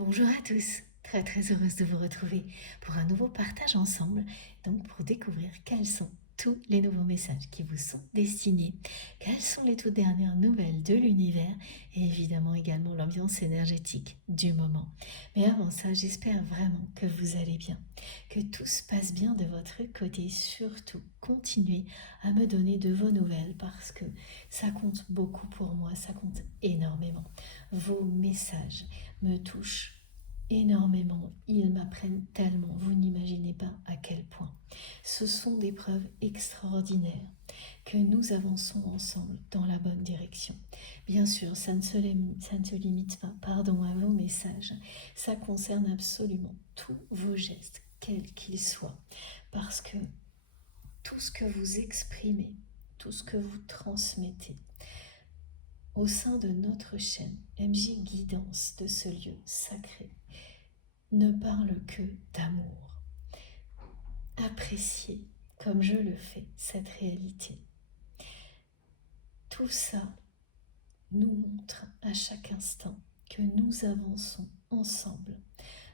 Bonjour à tous, très heureuse de vous retrouver pour un nouveau partage ensemble, donc pour découvrir quels sont tous les nouveaux messages qui vous sont destinés, quelles sont les toutes dernières nouvelles de l'univers et évidemment également l'ambiance énergétique du moment. Mais avant ça, j'espère vraiment que vous allez bien, que tout se passe bien de votre côté, surtout continuez à me donner de vos nouvelles parce que ça compte beaucoup pour moi, ça compte énormément. Vos messages me touchent énormément, ils m'apprennent tellement, vous n'imaginez pas à quel point. Ce sont des preuves extraordinaires que nous avançons ensemble dans la bonne direction. Bien sûr, ça ne se limite pas, pardon, à vos messages, ça concerne absolument tous vos gestes, quels qu'ils soient, parce que tout ce que vous exprimez, tout ce que vous transmettez, au sein de notre chaîne MJ Guidance de ce lieu sacré, ne parle que d'amour. Appréciez, comme je le fais, cette réalité. Tout ça nous montre à chaque instant que nous avançons ensemble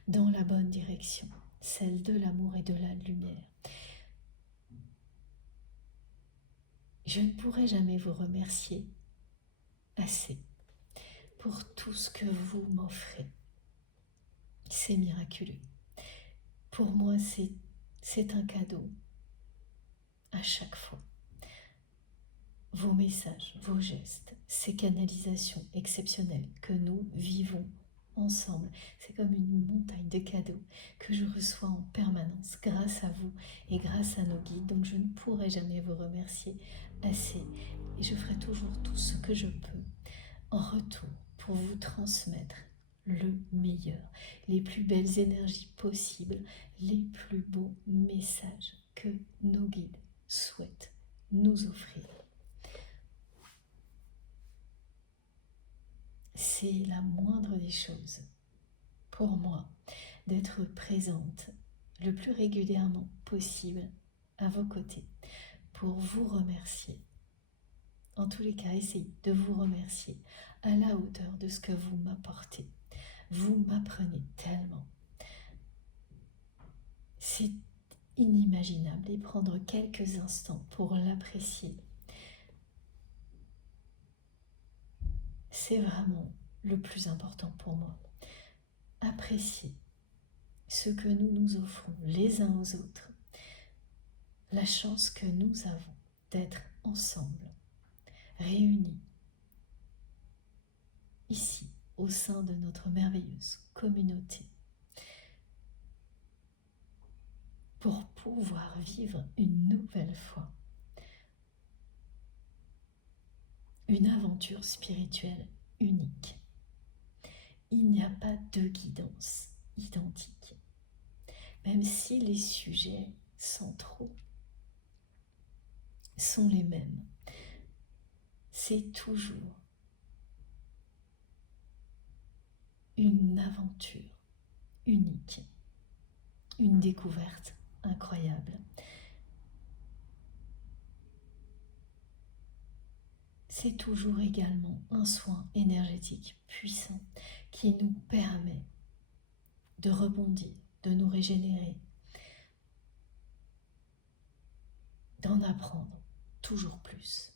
dans la bonne direction, celle de l'amour et de la lumière. Je ne pourrai jamais vous remercier assez pour tout ce que vous m'offrez. C'est miraculeux. Pour moi, c'est un cadeau à chaque fois. Vos messages, vos gestes, ces canalisations exceptionnelles que nous vivons ensemble, c'est comme une montagne de cadeaux que je reçois en permanence grâce à vous et grâce à nos guides. Donc je ne pourrai jamais vous remercier assez et je ferai toujours tout ce que je peux en retour pour vous transmettre le meilleur, les plus belles énergies possibles, les plus beaux messages que nos guides souhaitent nous offrir. C'est la moindre des choses pour moi d'être présente le plus régulièrement possible à vos côtés pour vous remercier. En tous les cas, essayez de vous remercier à la hauteur de ce que vous m'apportez. Vous m'apprenez tellement. C'est inimaginable et prendre quelques instants pour l'apprécier. C'est vraiment le plus important pour moi. Apprécier ce que nous nous offrons les uns aux autres, la chance que nous avons d'être ensemble, réunis, ici, au sein de notre merveilleuse communauté, pour pouvoir vivre une nouvelle fois une aventure spirituelle unique. Il n'y a pas de guidance identique, même si les sujets centraux sont les mêmes. C'est toujours une aventure unique, une découverte incroyable. C'est toujours également un soin énergétique puissant qui nous permet de rebondir, de nous régénérer, d'en apprendre toujours plus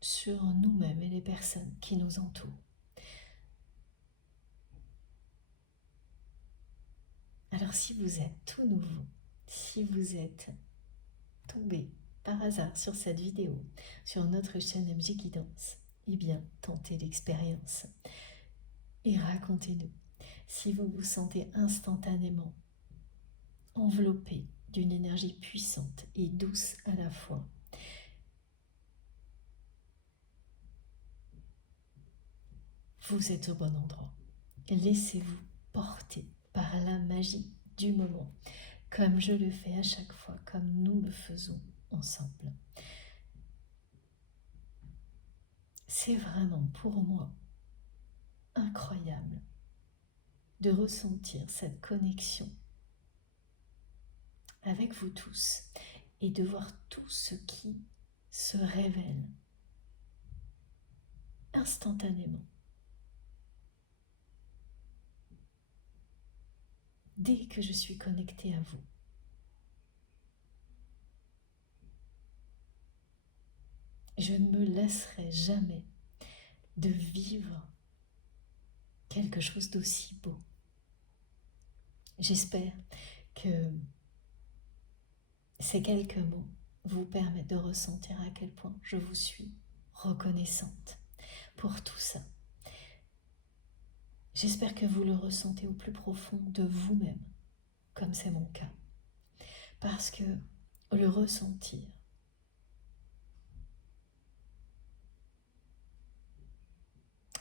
sur nous-mêmes et les personnes qui nous entourent. Alors si vous êtes tout nouveau, si vous êtes tombé par hasard sur cette vidéo, sur notre chaîne MJ Guidance, eh bien tentez l'expérience et racontez-nous si vous vous sentez instantanément enveloppé d'une énergie puissante et douce à la fois. Vous êtes au bon endroit. Laissez-vous porter par la magie du moment, comme je le fais à chaque fois, comme nous le faisons ensemble. C'est vraiment pour moi incroyable de ressentir cette connexion avec vous tous et de voir tout ce qui se révèle instantanément. dès que je suis connectée à vous. Je ne me laisserai jamais de vivre quelque chose d'aussi beau. J'espère que ces quelques mots vous permettent de ressentir à quel point je vous suis reconnaissante pour tout ça. J'espère que vous le ressentez au plus profond de vous-même, comme c'est mon cas. Parce que le ressentir,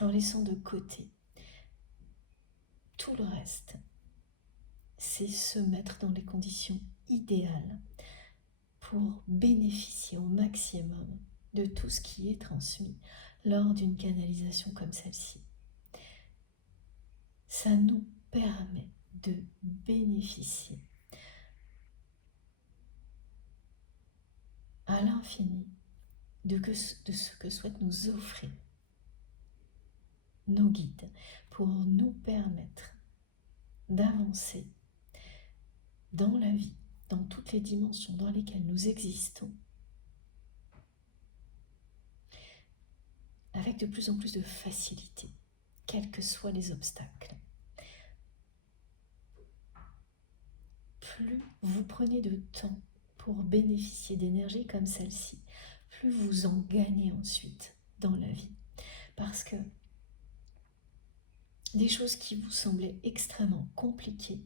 en laissant de côté tout le reste, c'est se mettre dans les conditions idéales pour bénéficier au maximum de tout ce qui est transmis lors d'une canalisation comme celle-ci. Ça nous permet de bénéficier à l'infini de ce que souhaitent nous offrir nos guides pour nous permettre d'avancer dans la vie, dans toutes les dimensions dans lesquelles nous existons, avec de plus en plus de facilité, quels que soient les obstacles. Plus vous prenez de temps pour bénéficier d'énergie comme celle-ci, plus vous en gagnez ensuite dans la vie. Parce que des choses qui vous semblaient extrêmement compliquées,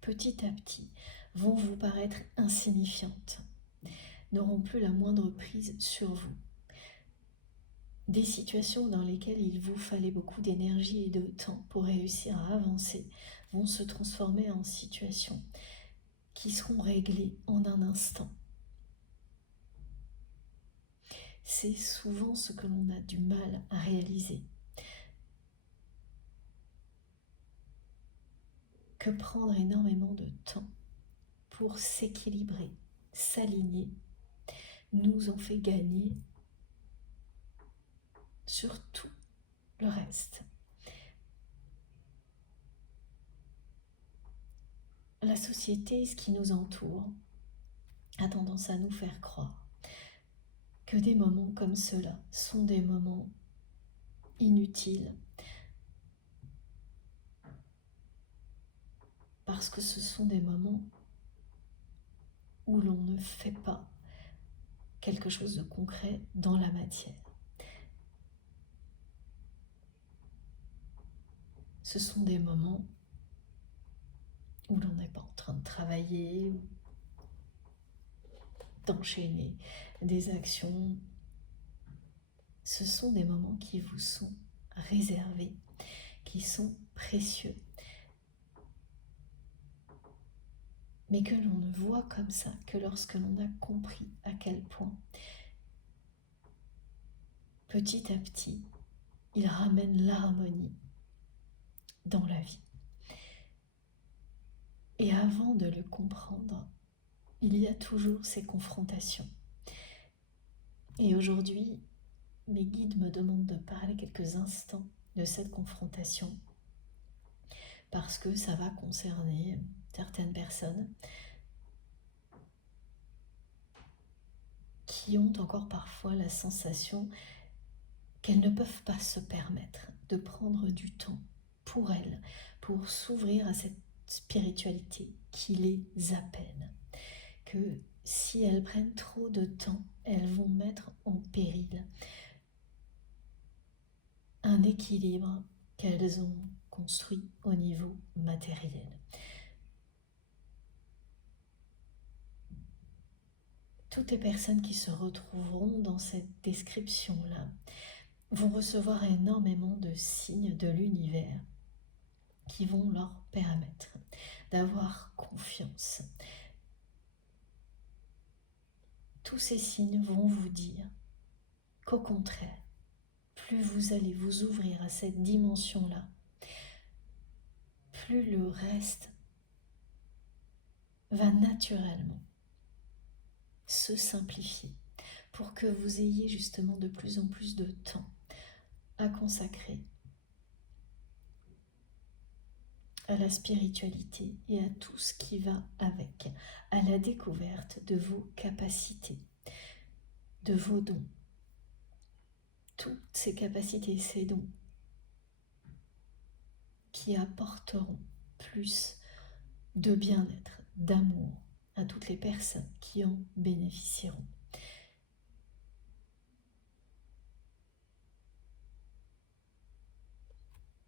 petit à petit, vont vous paraître insignifiantes, n'auront plus la moindre prise sur vous. Des situations dans lesquelles il vous fallait beaucoup d'énergie et de temps pour réussir à avancer vont se transformer en situations qui seront réglées en un instant. C'est souvent ce que l'on a du mal à réaliser. Que prendre énormément de temps pour s'équilibrer, s'aligner, nous en fait gagner sur tout le reste. La société, ce qui nous entoure, a tendance à nous faire croire que des moments comme ceux-là sont des moments inutiles, parce que ce sont des moments où l'on ne fait pas quelque chose de concret dans la matière. Ce sont des moments où l'on n'est pas en train de travailler, d'enchaîner des actions. Ce sont des moments qui vous sont réservés, qui sont précieux, mais que l'on ne voit comme ça que lorsque l'on a compris à quel point, petit à petit, il ramène l'harmonie dans la vie. Et avant de le comprendre, il y a toujours ces confrontations. Et aujourd'hui, mes guides me demandent de parler quelques instants de cette confrontation parce que ça va concerner certaines personnes qui ont encore parfois la sensation qu'elles ne peuvent pas se permettre de prendre du temps pour elles, pour s'ouvrir à cette spiritualité qui les appelle. Que si elles prennent trop de temps, elles vont mettre en péril un équilibre qu'elles ont construit au niveau matériel. Toutes les personnes qui se retrouveront dans cette description-là vont recevoir énormément de signes de l'univers qui vont leur permettre d'avoir confiance. Tous ces signes vont vous dire qu'au contraire, plus vous allez vous ouvrir à cette dimension-là, plus le reste va naturellement se simplifier pour que vous ayez justement de plus en plus de temps à consacrer à la spiritualité et à tout ce qui va avec, à la découverte de vos capacités, de vos dons. Toutes ces capacités, ces dons qui apporteront plus de bien-être, d'amour à toutes les personnes qui en bénéficieront.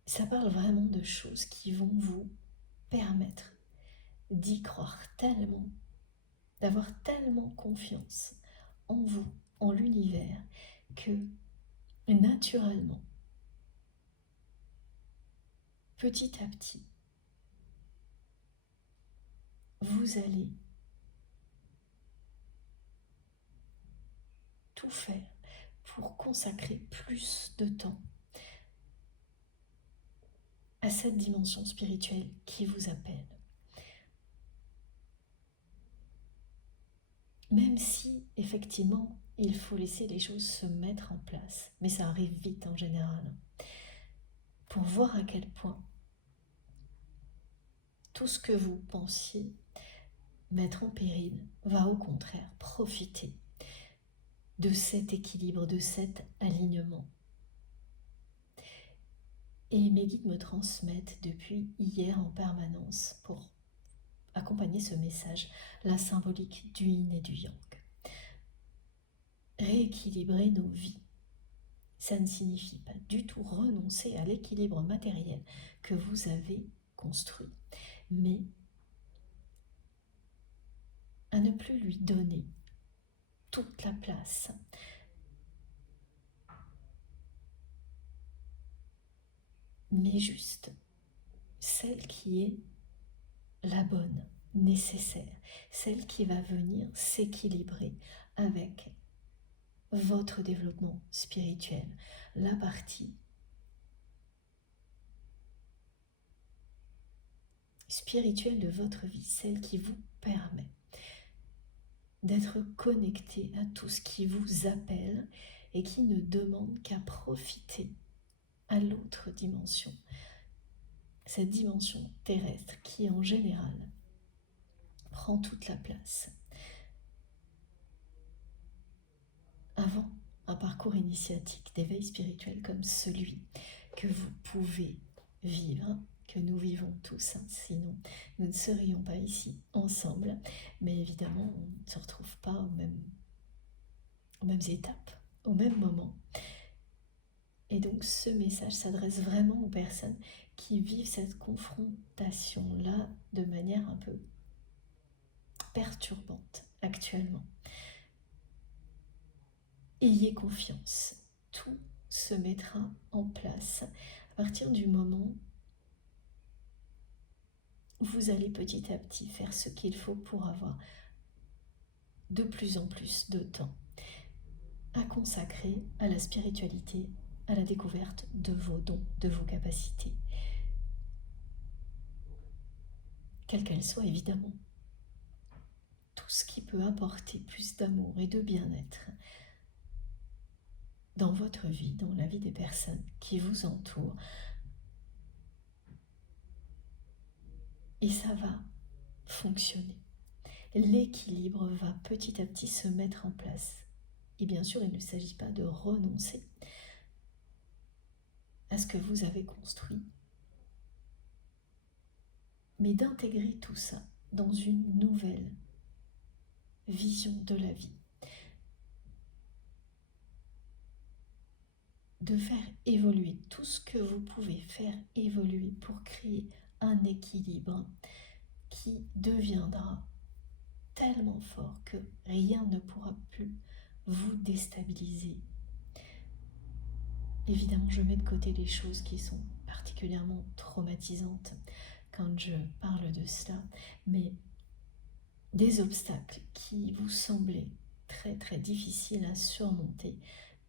Ça parle vraiment de choses qui vont vous permettre d'y croire tellement, d'avoir tellement confiance en vous, en l'univers, que naturellement, petit à petit, vous allez tout faire pour consacrer plus de temps à cette dimension spirituelle qui vous appelle. Même si, effectivement, il faut laisser les choses se mettre en place, mais ça arrive vite en général, pour voir à quel point tout ce que vous pensiez mettre en péril va au contraire profiter de cet équilibre, de cet alignement. Et mes guides me transmettent depuis hier en permanence pour accompagner ce message la symbolique du yin et du yang. Rééquilibrer nos vies, ça ne signifie pas du tout renoncer à l'équilibre matériel que vous avez construit, mais à ne plus lui donner toute la place, mais juste celle qui est la bonne, nécessaire, celle qui va venir s'équilibrer avec votre développement spirituel, la partie spirituelle de votre vie, celle qui vous permet d'être connecté à tout ce qui vous appelle et qui ne demande qu'à profiter à l'autre dimension, cette dimension terrestre qui en général prend toute la place. Avant un parcours initiatique d'éveil spirituel comme celui que vous pouvez vivre, que nous vivons tous, sinon nous ne serions pas ici ensemble, mais évidemment on ne se retrouve pas aux mêmes étapes, au même moment. Et donc ce message s'adresse vraiment aux personnes qui vivent cette confrontation-là de manière un peu perturbante actuellement. Ayez confiance, tout se mettra en place à partir du moment où vous allez petit à petit faire ce qu'il faut pour avoir de plus en plus de temps à consacrer à la spiritualité, à la découverte de vos dons, de vos capacités, quelle qu'elle soit évidemment. Tout ce qui peut apporter plus d'amour et de bien-être dans votre vie, dans la vie des personnes qui vous entourent. Et ça va fonctionner. L'équilibre va petit à petit se mettre en place. Et bien sûr, il ne s'agit pas de renoncer à ce que vous avez construit, mais d'intégrer tout ça dans une nouvelle vision de la vie. De faire évoluer tout ce que vous pouvez faire évoluer pour créer un équilibre qui deviendra tellement fort que rien ne pourra plus vous déstabiliser. Évidemment, je mets de côté les choses qui sont particulièrement traumatisantes quand je parle de cela, mais des obstacles qui vous semblaient très très difficiles à surmonter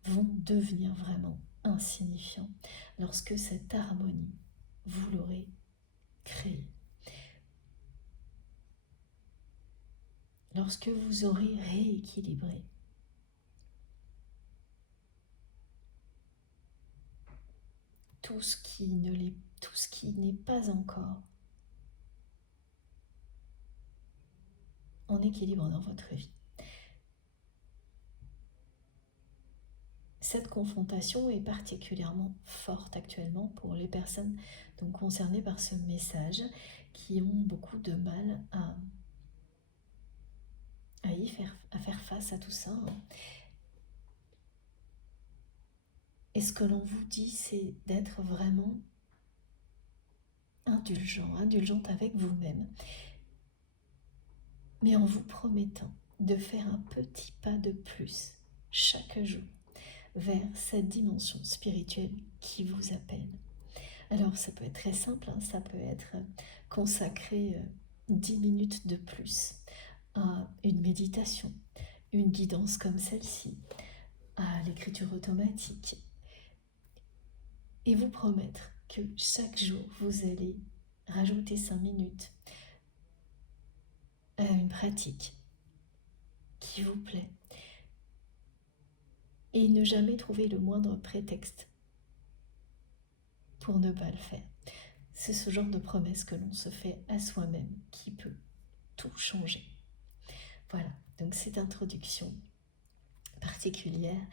vont devenir vraiment insignifiants lorsque cette harmonie, vous l'aurez créée. Lorsque vous aurez rééquilibré tout ce qui n'est pas encore en équilibre dans votre vie. Cette confrontation est particulièrement forte actuellement pour les personnes donc concernées par ce message qui ont beaucoup de mal à faire face à tout ça. Et ce que l'on vous dit, c'est d'être vraiment indulgente avec vous-même, mais en vous promettant de faire un petit pas de plus chaque jour vers cette dimension spirituelle qui vous appelle. Alors ça peut être très simple, ça peut être consacrer 10 minutes de plus à une méditation, une guidance comme celle-ci, à l'écriture automatique, et vous promettre que chaque jour vous allez rajouter 5 minutes à une pratique qui vous plaît et ne jamais trouver le moindre prétexte pour ne pas le faire. C'est ce genre de promesse que l'on se fait à soi-même qui peut tout changer. Voilà, donc cette introduction particulière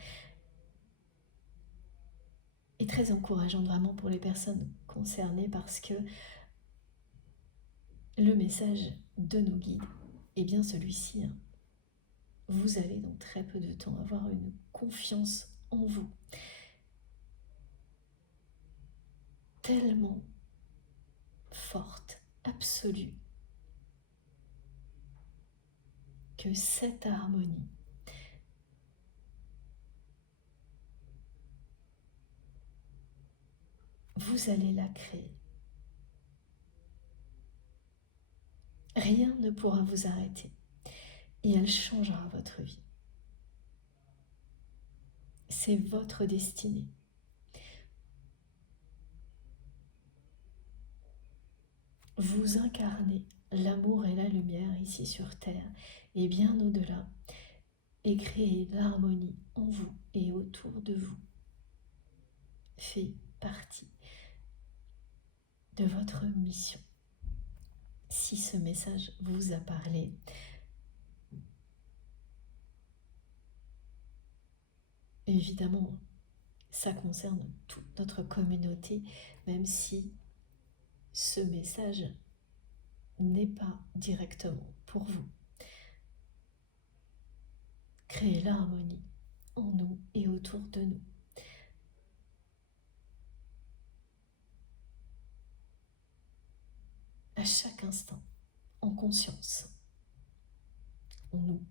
est très encourageante vraiment pour les personnes concernées parce que le message de nos guides est bien celui-ci. Vous allez dans très peu de temps avoir une confiance en vous tellement forte, absolue, que cette harmonie vous allez la créer. Rien ne pourra vous arrêter et elle changera votre vie. C'est votre destinée. Vous incarnez l'amour et la lumière ici sur Terre et bien au-delà, et créer l'harmonie en vous et autour de vous fait partie de votre mission. Si ce message vous a parlé, évidemment, ça concerne toute notre communauté, même si ce message n'est pas directement pour vous. Créez l'harmonie en nous et autour de nous. À chaque instant, en conscience, on nous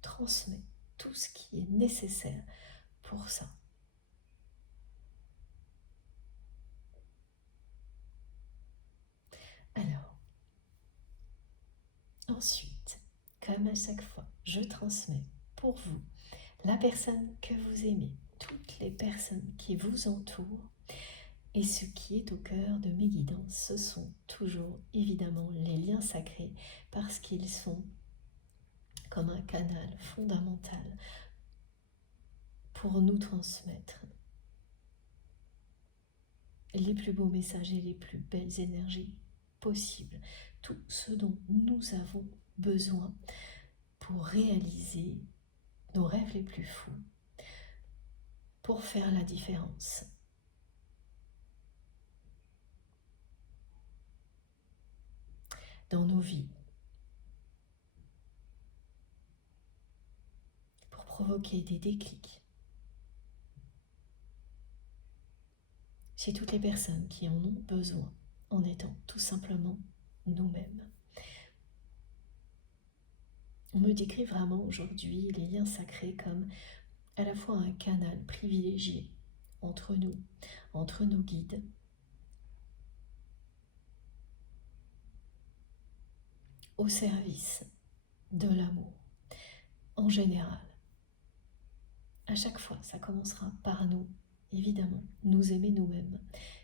transmet tout ce qui est nécessaire pour ça. Alors, ensuite, comme à chaque fois, je transmets pour vous la personne que vous aimez, toutes les personnes qui vous entourent. Et ce qui est au cœur de mes guidances, ce sont toujours évidemment les liens sacrés, parce qu'ils sont comme un canal fondamental pour nous transmettre les plus beaux messages et les plus belles énergies possibles, tout ce dont nous avons besoin pour réaliser nos rêves les plus fous, pour faire la différence. Dans nos vies, pour provoquer des déclics chez toutes les personnes qui en ont besoin, en étant tout simplement nous-mêmes. On me décrit vraiment aujourd'hui les liens sacrés comme à la fois un canal privilégié entre nous, entre nos guides, au service de l'amour en général. À chaque fois, ça commencera par nous, évidemment, nous aimer nous-mêmes.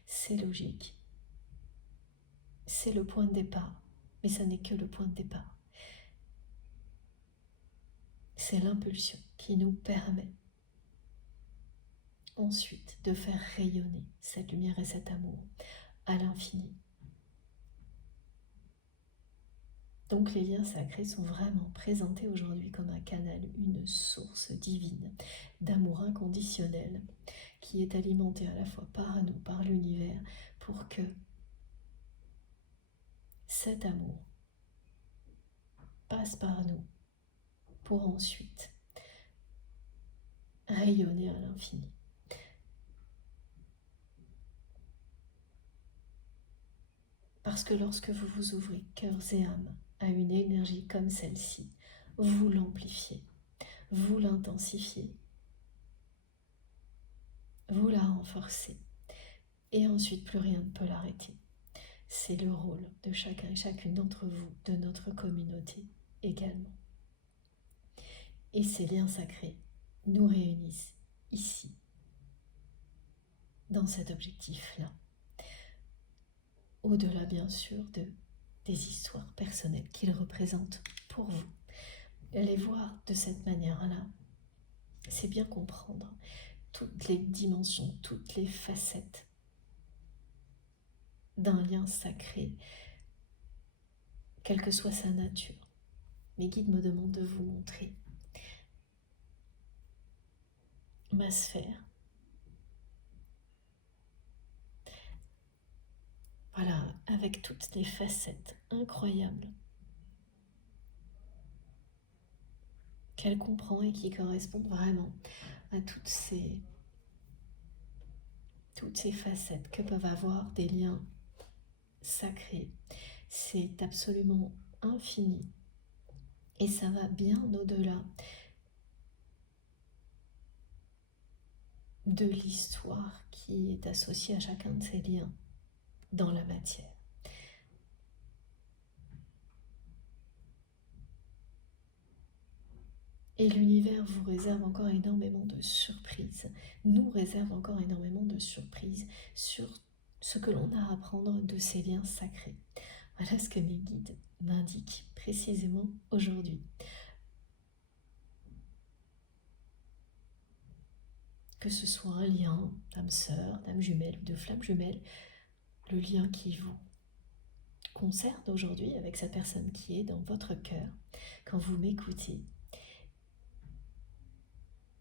C'est logique. C'est le point de départ, mais ça n'est que le point de départ. C'est l'impulsion qui nous permet ensuite de faire rayonner cette lumière et cet amour à l'infini. Donc les liens sacrés sont vraiment présentés aujourd'hui comme un canal, une source divine d'amour inconditionnel qui est alimenté à la fois par nous, par l'univers, pour que cet amour passe par nous pour ensuite rayonner à l'infini. Parce que lorsque vous vous ouvrez cœurs et âmes à une énergie comme celle-ci, vous l'amplifiez, vous l'intensifiez, vous la renforcez, et ensuite plus rien ne peut l'arrêter. C'est le rôle de chacun et chacune d'entre vous, de notre communauté également. Et ces liens sacrés nous réunissent ici, dans cet objectif-là. Au-delà bien sûr des histoires personnelles qu'ils représentent pour vous. Les voir de cette manière-là, c'est bien comprendre toutes les dimensions, toutes les facettes d'un lien sacré, quelle que soit sa nature. Mes guides me demandent de vous montrer ma sphère. Voilà, avec toutes les facettes incroyables qu'elle comprend et qui correspondent vraiment à toutes ces facettes que peuvent avoir des liens sacrés. C'est absolument infini et ça va bien au-delà de l'histoire qui est associée à chacun de ces liens dans la matière. Et l'univers vous réserve encore énormément de surprises, nous réserve encore énormément de surprises sur ce que l'on a à apprendre de ces liens sacrés. Voilà ce que mes guides m'indiquent précisément aujourd'hui. Que ce soit un lien d'âme sœur, d'âme jumelle ou de flamme jumelle, le lien qui vous concerne aujourd'hui avec cette personne qui est dans votre cœur, quand vous m'écoutez,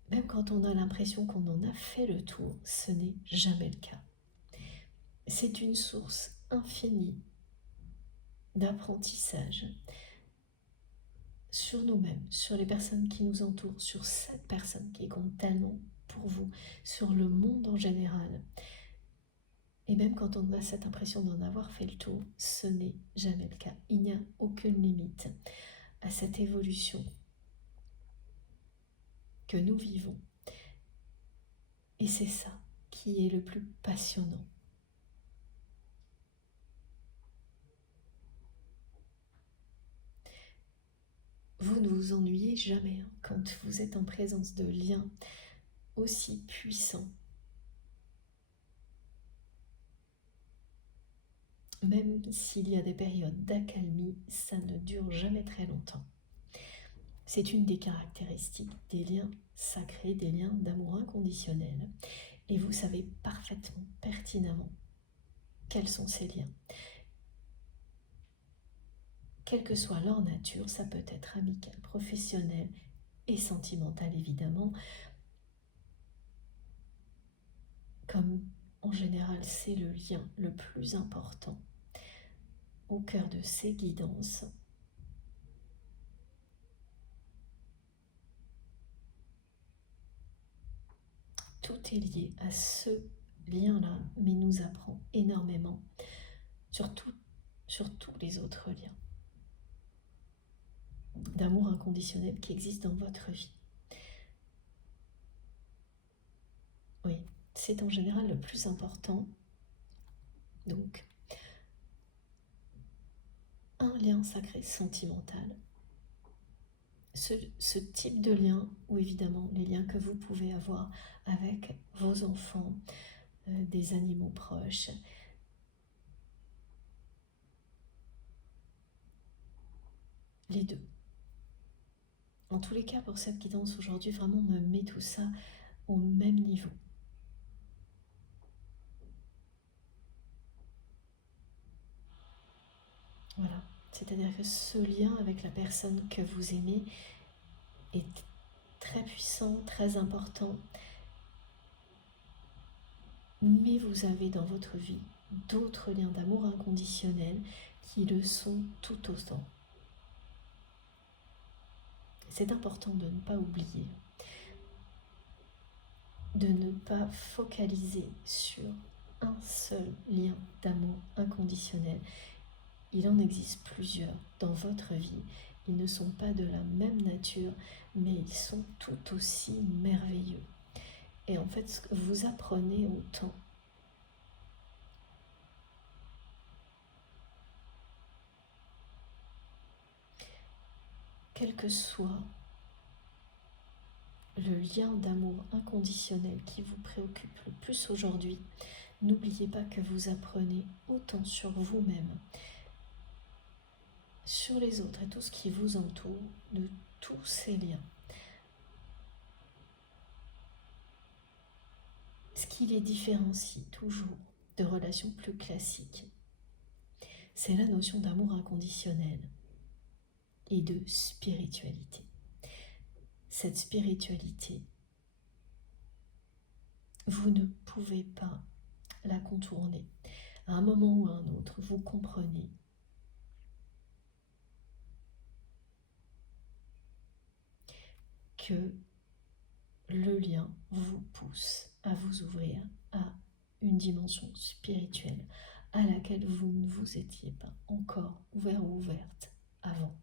même quand on a l'impression qu'on en a fait le tour, ce n'est jamais le cas. C'est une source infinie d'apprentissage sur nous-mêmes, sur les personnes qui nous entourent, sur cette personne qui compte tellement pour vous, sur le monde en général. Et même quand on a cette impression d'en avoir fait le tour, ce n'est jamais le cas. Il n'y a aucune limite à cette évolution que nous vivons. Et c'est ça qui est le plus passionnant. Vous ne vous ennuyez jamais quand vous êtes en présence de liens aussi puissants. Même s'il y a des périodes d'accalmie, ça ne dure jamais très longtemps. C'est une des caractéristiques des liens sacrés, des liens d'amour inconditionnel. Et vous savez parfaitement, pertinemment, quels sont ces liens. Quelle que soit leur nature, ça peut être amical, professionnel et sentimental évidemment. Comme en général c'est le lien le plus important au cœur de ces guidances. Tout est lié à ce lien-là, mais nous apprend énormément sur tous les autres liens d'amour inconditionnel qui existent dans votre vie. Oui, c'est en général le plus important. Donc, un lien sacré sentimental. Ce type de lien, ou évidemment les liens que vous pouvez avoir avec vos enfants, des animaux proches, les deux. En tous les cas, pour cette guidance aujourd'hui, vraiment on me met tout ça au même niveau. Voilà. C'est-à-dire que ce lien avec la personne que vous aimez est très puissant, très important, mais vous avez dans votre vie d'autres liens d'amour inconditionnel qui le sont tout autant. C'est important de ne pas oublier, de ne pas focaliser sur un seul lien d'amour inconditionnel. Il en existe plusieurs dans votre vie. Ils ne sont pas de la même nature, mais ils sont tout aussi merveilleux. Et en fait, vous apprenez autant. Quel que soit le lien d'amour inconditionnel qui vous préoccupe le plus aujourd'hui, n'oubliez pas que vous apprenez autant sur vous-même, sur les autres et tout ce qui vous entoure, de tous ces liens. Ce qui les différencie toujours de relations plus classiques, c'est la notion d'amour inconditionnel et de spiritualité. Cette spiritualité, vous ne pouvez pas la contourner. À un moment ou à un autre, vous comprenez que le lien vous pousse à vous ouvrir à une dimension spirituelle à laquelle vous ne vous étiez pas encore ouvert ou ouverte avant.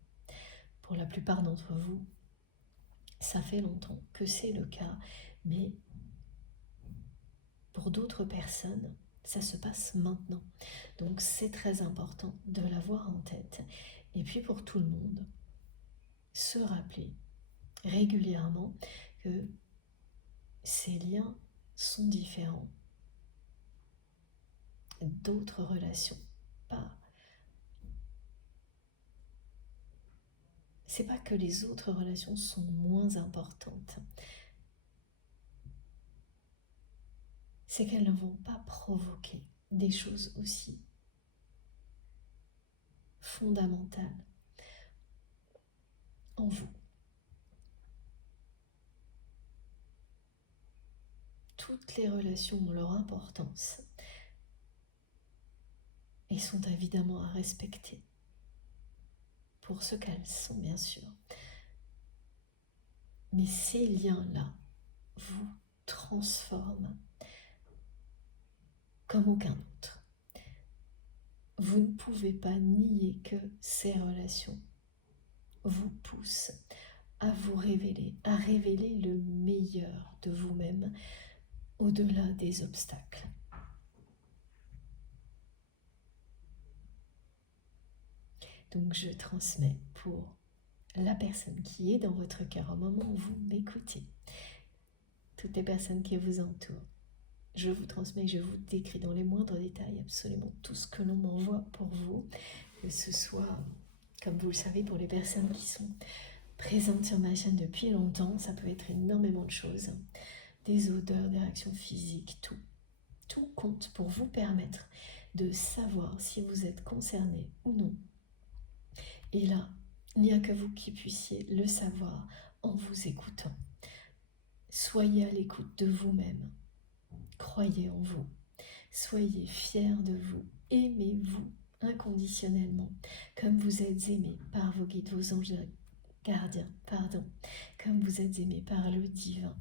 Pour la plupart d'entre vous, ça fait longtemps que c'est le cas, mais pour d'autres personnes, ça se passe maintenant. Donc c'est très important de l'avoir en tête. Et puis pour tout le monde, se rappeler régulièrement que ces liens sont différents d'autres relations. C'est pas que les autres relations sont moins importantes, c'est qu'elles ne vont pas provoquer des choses aussi fondamentales en vous. Toutes les relations ont leur importance et sont évidemment à respecter pour ce qu'elles sont, bien sûr. Mais ces liens-là vous transforment comme aucun autre. Vous ne pouvez pas nier que ces relations vous poussent à vous révéler, à révéler le meilleur de vous-même au-delà des obstacles. Donc je transmets pour la personne qui est dans votre cœur au moment où vous m'écoutez, toutes les personnes qui vous entourent. Je vous transmets, je vous décris dans les moindres détails absolument tout ce que l'on m'envoie pour vous, que ce soit, comme vous le savez, pour les personnes qui sont présentes sur ma chaîne depuis longtemps, ça peut être énormément de choses, des odeurs, des réactions physiques, tout. Tout compte pour vous permettre de savoir si vous êtes concerné ou non. Et là, il n'y a que vous qui puissiez le savoir en vous écoutant. Soyez à l'écoute de vous-même. Croyez en vous. Soyez fiers de vous. Aimez-vous inconditionnellement, comme vous êtes aimé par vos guides, vos anges gardiens, comme vous êtes aimé par le divin.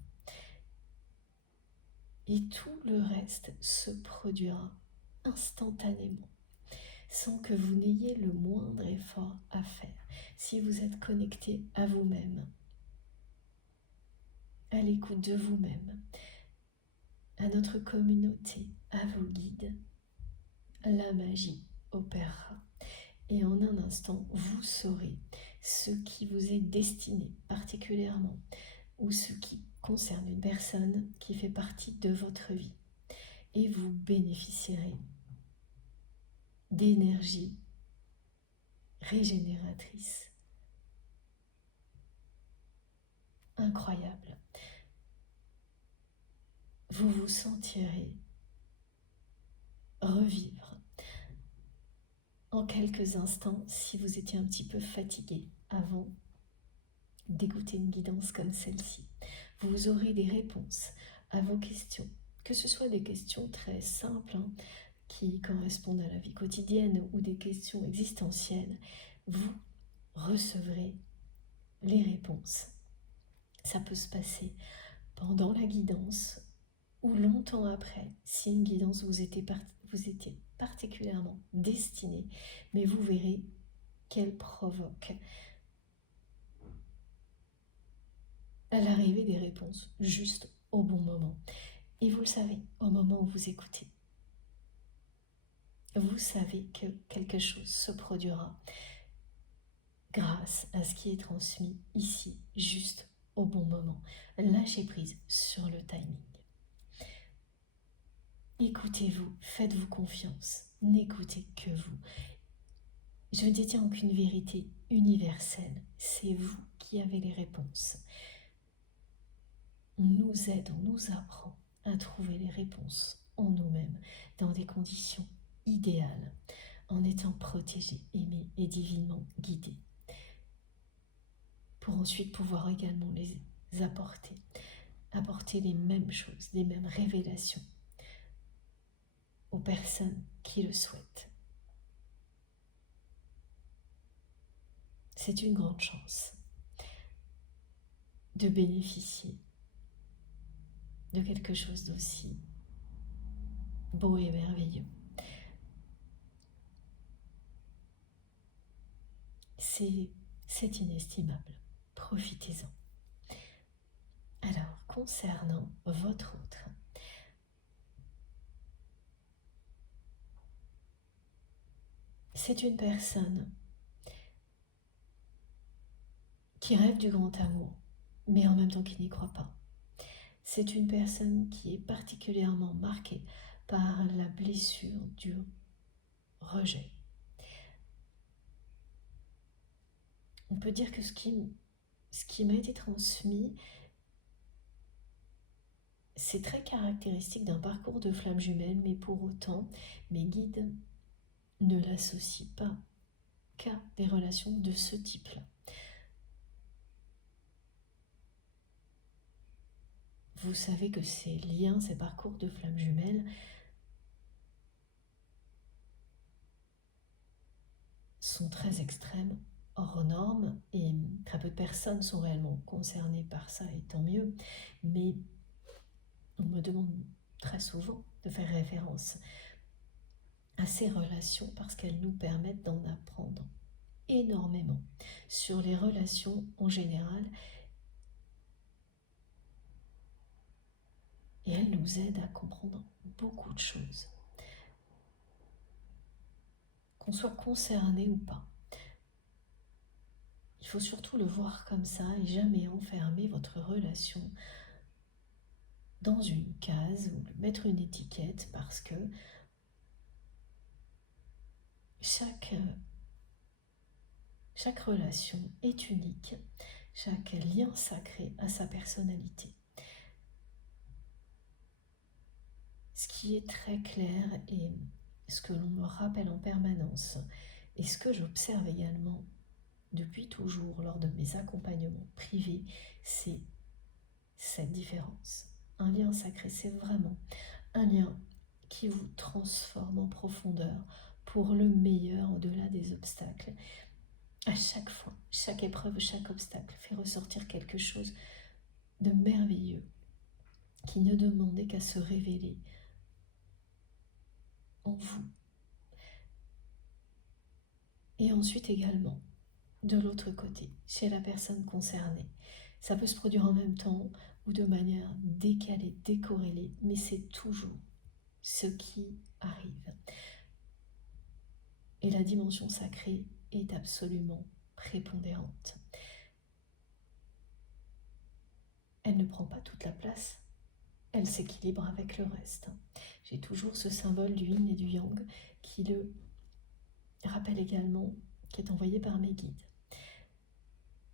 Et tout le reste se produira instantanément, sans que vous n'ayez le moindre effort à faire. Si vous êtes connecté à vous-même, à l'écoute de vous-même, à notre communauté, à vos guides, la magie opérera. Et en un instant, vous saurez ce qui vous est destiné particulièrement ou ce qui concerne une personne qui fait partie de votre vie. Et vous bénéficierez d'énergie régénératrice incroyable. Vous vous sentirez revivre en quelques instants, si vous étiez un petit peu fatigué avant d'écouter une guidance comme celle-ci. Vous aurez des réponses à vos questions, que ce soit des questions très simples qui correspondent à la vie quotidienne ou des questions existentielles. Vous recevrez les réponses. Ça peut se passer pendant la guidance ou longtemps après, si une guidance vous était particulièrement destinée, mais vous verrez qu'elle provoque à l'arrivée des réponses juste au bon moment. Et vous le savez, au moment où vous écoutez, vous savez que quelque chose se produira grâce à ce qui est transmis ici, juste au bon moment. Lâchez prise sur le timing. Écoutez-vous, faites-vous confiance, n'écoutez que vous. Je ne détiens aucune vérité universelle, c'est vous qui avez les réponses. On nous aide, on nous apprend à trouver les réponses en nous-mêmes, dans des conditions idéales, en étant protégés, aimés et divinement guidés, pour ensuite pouvoir également les apporter les mêmes choses, les mêmes révélations aux personnes qui le souhaitent. C'est une grande chance de bénéficier de quelque chose d'aussi beau et merveilleux. C'est inestimable. Profitez-en. Alors, concernant votre autre, c'est une personne qui rêve du grand amour, mais en même temps qui n'y croit pas. C'est une personne qui est particulièrement marquée par la blessure du rejet. On peut dire que ce qui m'a été transmis, c'est très caractéristique d'un parcours de flamme jumelle, mais pour autant, mes guides ne l'associent pas qu'à des relations de ce type-là. Vous savez que ces liens, ces parcours de flamme jumelle sont très extrêmes, hors normes, et très peu de personnes sont réellement concernées par ça, et tant mieux. Mais on me demande très souvent de faire référence à ces relations parce qu'elles nous permettent d'en apprendre énormément sur les relations en général, et elles nous aident à comprendre beaucoup de choses, qu'on soit concerné ou pas. Il faut surtout le voir comme ça et jamais enfermer votre relation dans une case ou mettre une étiquette, parce que chaque relation est unique, chaque lien sacré a sa personnalité. Ce qui est très clair et ce que l'on me rappelle en permanence, et ce que j'observe également depuis toujours lors de mes accompagnements privés, c'est cette différence. Un lien sacré, c'est vraiment un lien qui vous transforme en profondeur pour le meilleur au-delà des obstacles. À chaque fois, chaque épreuve, chaque obstacle fait ressortir quelque chose de merveilleux qui ne demandait qu'à se révéler en vous. Et ensuite également, de l'autre côté, chez la personne concernée. Ça peut se produire en même temps ou de manière décalée, décorrélée, mais c'est toujours ce qui arrive. Et la dimension sacrée est absolument prépondérante. Elle ne prend pas toute la place, elle s'équilibre avec le reste. J'ai toujours ce symbole du yin et du yang qui le rappelle également, qui est envoyé par mes guides.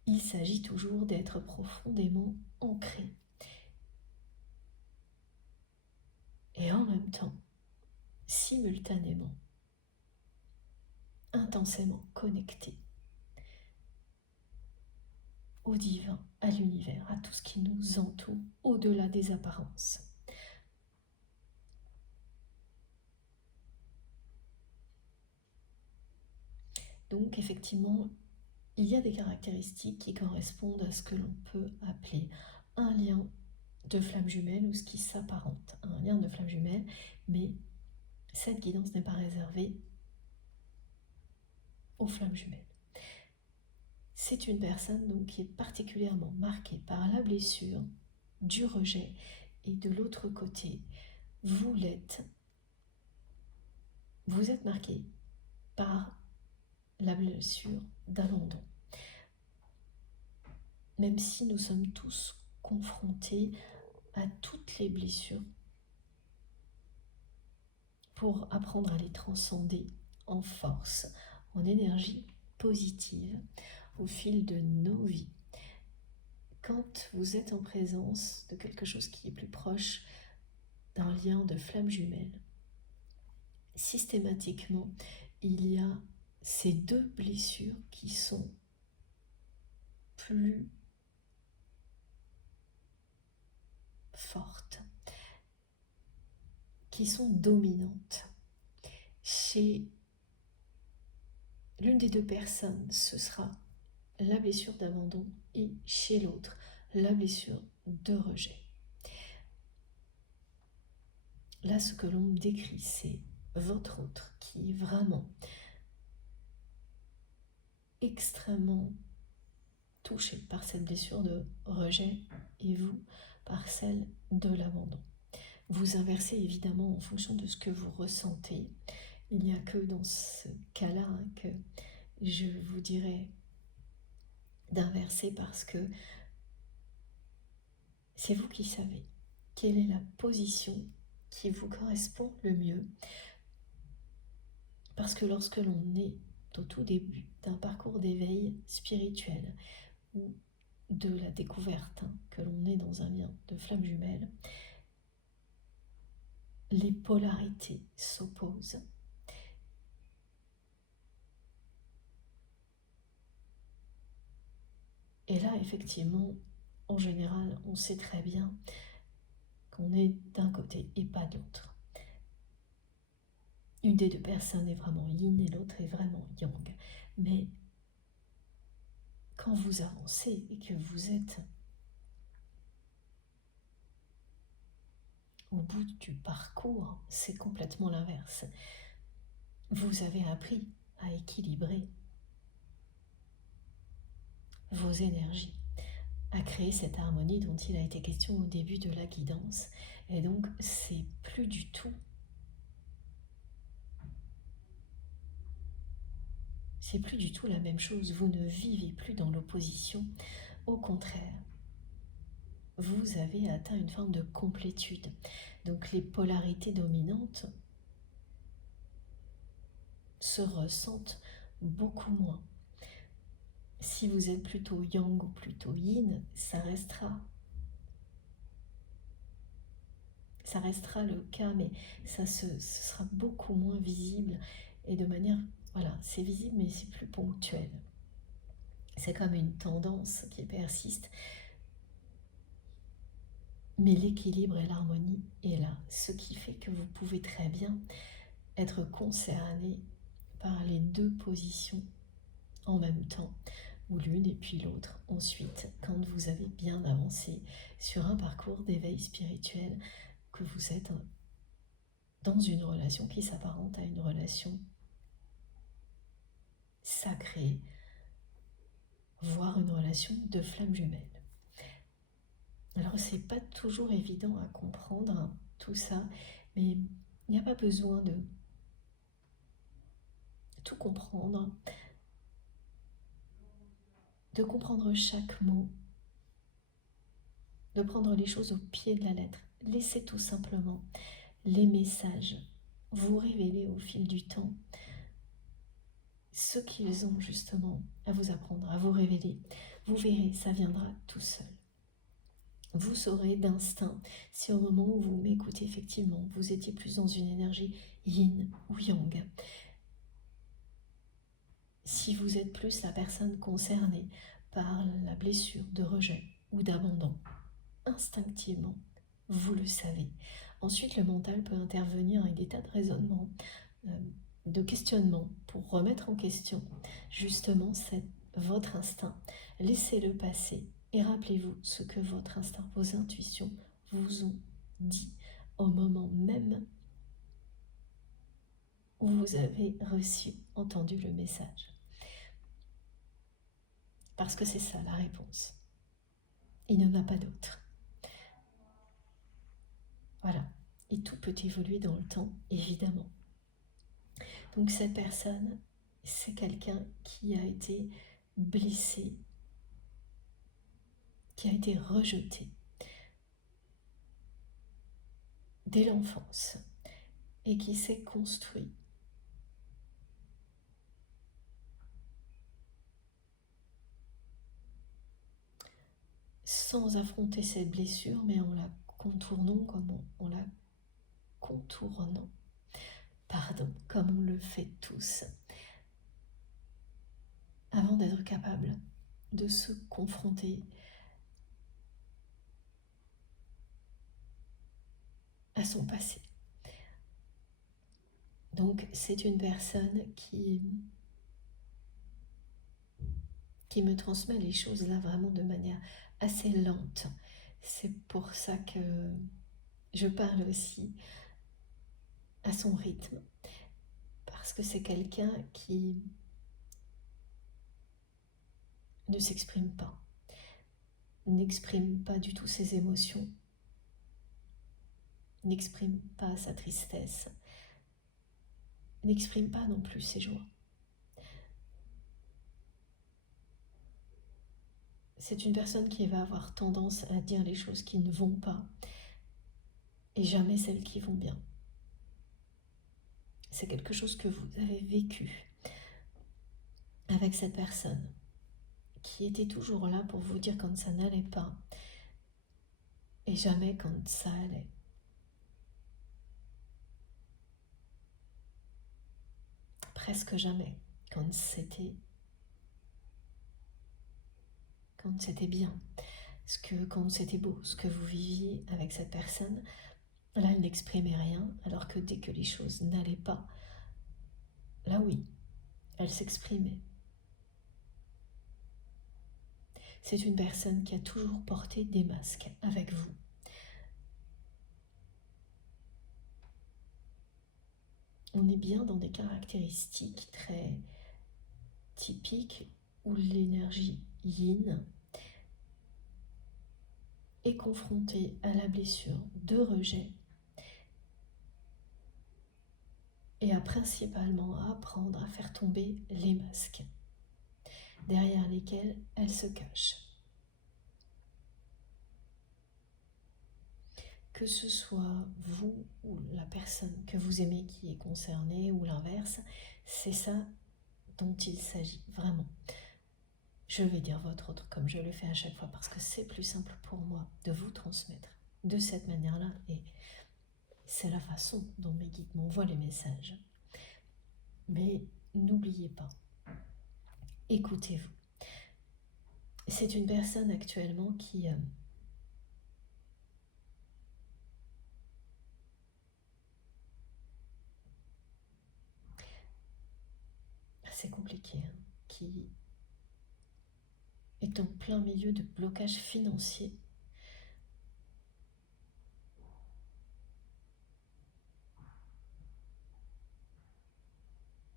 Il s'agit toujours d'être profondément ancré. Et en même temps, simultanément, intensément connecté au divin, à l'univers, à tout ce qui nous entoure, au-delà des apparences. Donc effectivement, il y a des caractéristiques qui correspondent à ce que l'on peut appeler un lien de flamme jumelle ou ce qui s'apparente à un lien de flamme jumelle, mais cette guidance n'est pas réservée aux flammes jumelles. C'est une personne donc qui est particulièrement marquée par la blessure, du rejet, et de l'autre côté, vous l'êtes. Vous êtes marqué par la blessure d'abandon. Même si nous sommes tous confrontés à toutes les blessures, pour apprendre à les transcender en force, en énergie positive au fil de nos vies. Quand vous êtes en présence de quelque chose qui est plus proche d'un lien de flamme jumelle, systématiquement, il y a ces deux blessures qui sont plus fortes, qui sont dominantes. Chez l'une des deux personnes, ce sera la blessure d'abandon et chez l'autre, la blessure de rejet. Là, ce que l'on me décrit, c'est votre autre qui est vraiment extrêmement touché par cette blessure de rejet et vous par celle de l'abandon. Vous inversez évidemment en fonction de ce que vous ressentez. Il n'y a que dans ce cas-là que je vous dirais d'inverser parce que c'est vous qui savez quelle est la position qui vous correspond le mieux. Parce que lorsque l'on est au tout début d'un parcours d'éveil spirituel ou de la découverte, que l'on est dans un lien de flamme jumelle, les polarités s'opposent. Et là, effectivement, en général, on sait très bien qu'on est d'un côté et pas de l'autre. Une des deux personnes est vraiment yin et l'autre est vraiment yang. Mais quand vous avancez et que vous êtes au bout du parcours, c'est complètement l'inverse. Vous avez appris à équilibrer vos énergies, à créer cette harmonie dont il a été question au début de la guidance. Et donc, c'est plus du tout la même chose. Vous ne vivez plus dans l'opposition. Au contraire, vous avez atteint une forme de complétude. Donc les polarités dominantes se ressentent beaucoup moins. Si vous êtes plutôt yang ou plutôt yin, ça restera le cas, mais ce sera beaucoup moins visible et de manière, voilà, c'est visible mais c'est plus ponctuel. C'est comme une tendance qui persiste, mais l'équilibre et l'harmonie est là, ce qui fait que vous pouvez très bien être concerné par les deux positions en même temps, ou l'une et puis l'autre ensuite, quand vous avez bien avancé sur un parcours d'éveil spirituel, que vous êtes dans une relation qui s'apparente à une relation sacrée, voire une relation de flamme jumelle. Alors c'est pas toujours évident à comprendre tout ça, mais il n'y a pas besoin de tout comprendre, de comprendre chaque mot, de prendre les choses au pied de la lettre. Laissez tout simplement les messages vous révéler au fil du temps ce qu'ils ont justement à vous apprendre, à vous révéler. Vous verrez, ça viendra tout seul. Vous saurez d'instinct si au moment où vous m'écoutez, effectivement, vous étiez plus dans une énergie yin ou yang. Si vous êtes plus la personne concernée par la blessure de rejet ou d'abandon, instinctivement, vous le savez. Ensuite, le mental peut intervenir avec des tas de raisonnements, de questionnements pour remettre en question justement votre instinct. Laissez-le passer et rappelez-vous ce que votre instinct, vos intuitions vous ont dit au moment même où vous avez entendu le message. Parce que c'est ça la réponse. Il n'y en a pas d'autre. Voilà. Et tout peut évoluer dans le temps, évidemment. Donc cette personne, c'est quelqu'un qui a été blessé, qui a été rejeté dès l'enfance et qui s'est construit sans affronter cette blessure, mais en la contournant comme on le fait tous, avant d'être capable de se confronter à son passé. Donc c'est une personne qui me transmet les choses là vraiment de manière assez lente. C'est pour ça que je parle aussi à son rythme, parce que c'est quelqu'un qui ne s'exprime pas, n'exprime pas du tout ses émotions, n'exprime pas sa tristesse, n'exprime pas non plus ses joies. C'est une personne qui va avoir tendance à dire les choses qui ne vont pas et jamais celles qui vont bien. C'est quelque chose que vous avez vécu avec cette personne qui était toujours là pour vous dire quand ça n'allait pas et jamais quand ça allait. Presque jamais quand c'était bien, quand c'était beau, ce que vous viviez avec cette personne. Là, elle n'exprimait rien, alors que dès que les choses n'allaient pas, là oui, elle s'exprimait. C'est une personne qui a toujours porté des masques avec vous. On est bien dans des caractéristiques très typiques où l'énergie yin est confrontée à la blessure de rejet et à principalement apprendre à faire tomber les masques derrière lesquels elle se cache. Que ce soit vous ou la personne que vous aimez qui est concernée ou l'inverse, c'est ça dont il s'agit vraiment. Je vais dire votre autre comme je le fais à chaque fois parce que c'est plus simple pour moi de vous transmettre de cette manière-là et c'est la façon dont mes guides m'envoient les messages. Mais n'oubliez pas, écoutez-vous. C'est une personne actuellement qui c'est compliqué, qui est en plein milieu de blocage financier,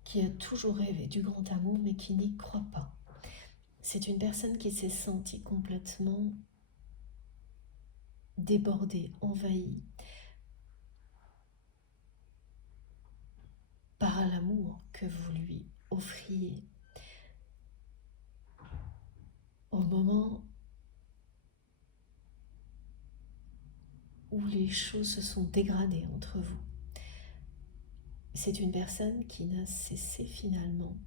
qui a toujours rêvé du grand amour mais qui n'y croit pas. C'est une personne qui s'est sentie complètement débordée, envahie par l'amour que vous lui offriez au moment où les choses se sont dégradées entre vous. C'est une personne qui n'a cessé finalement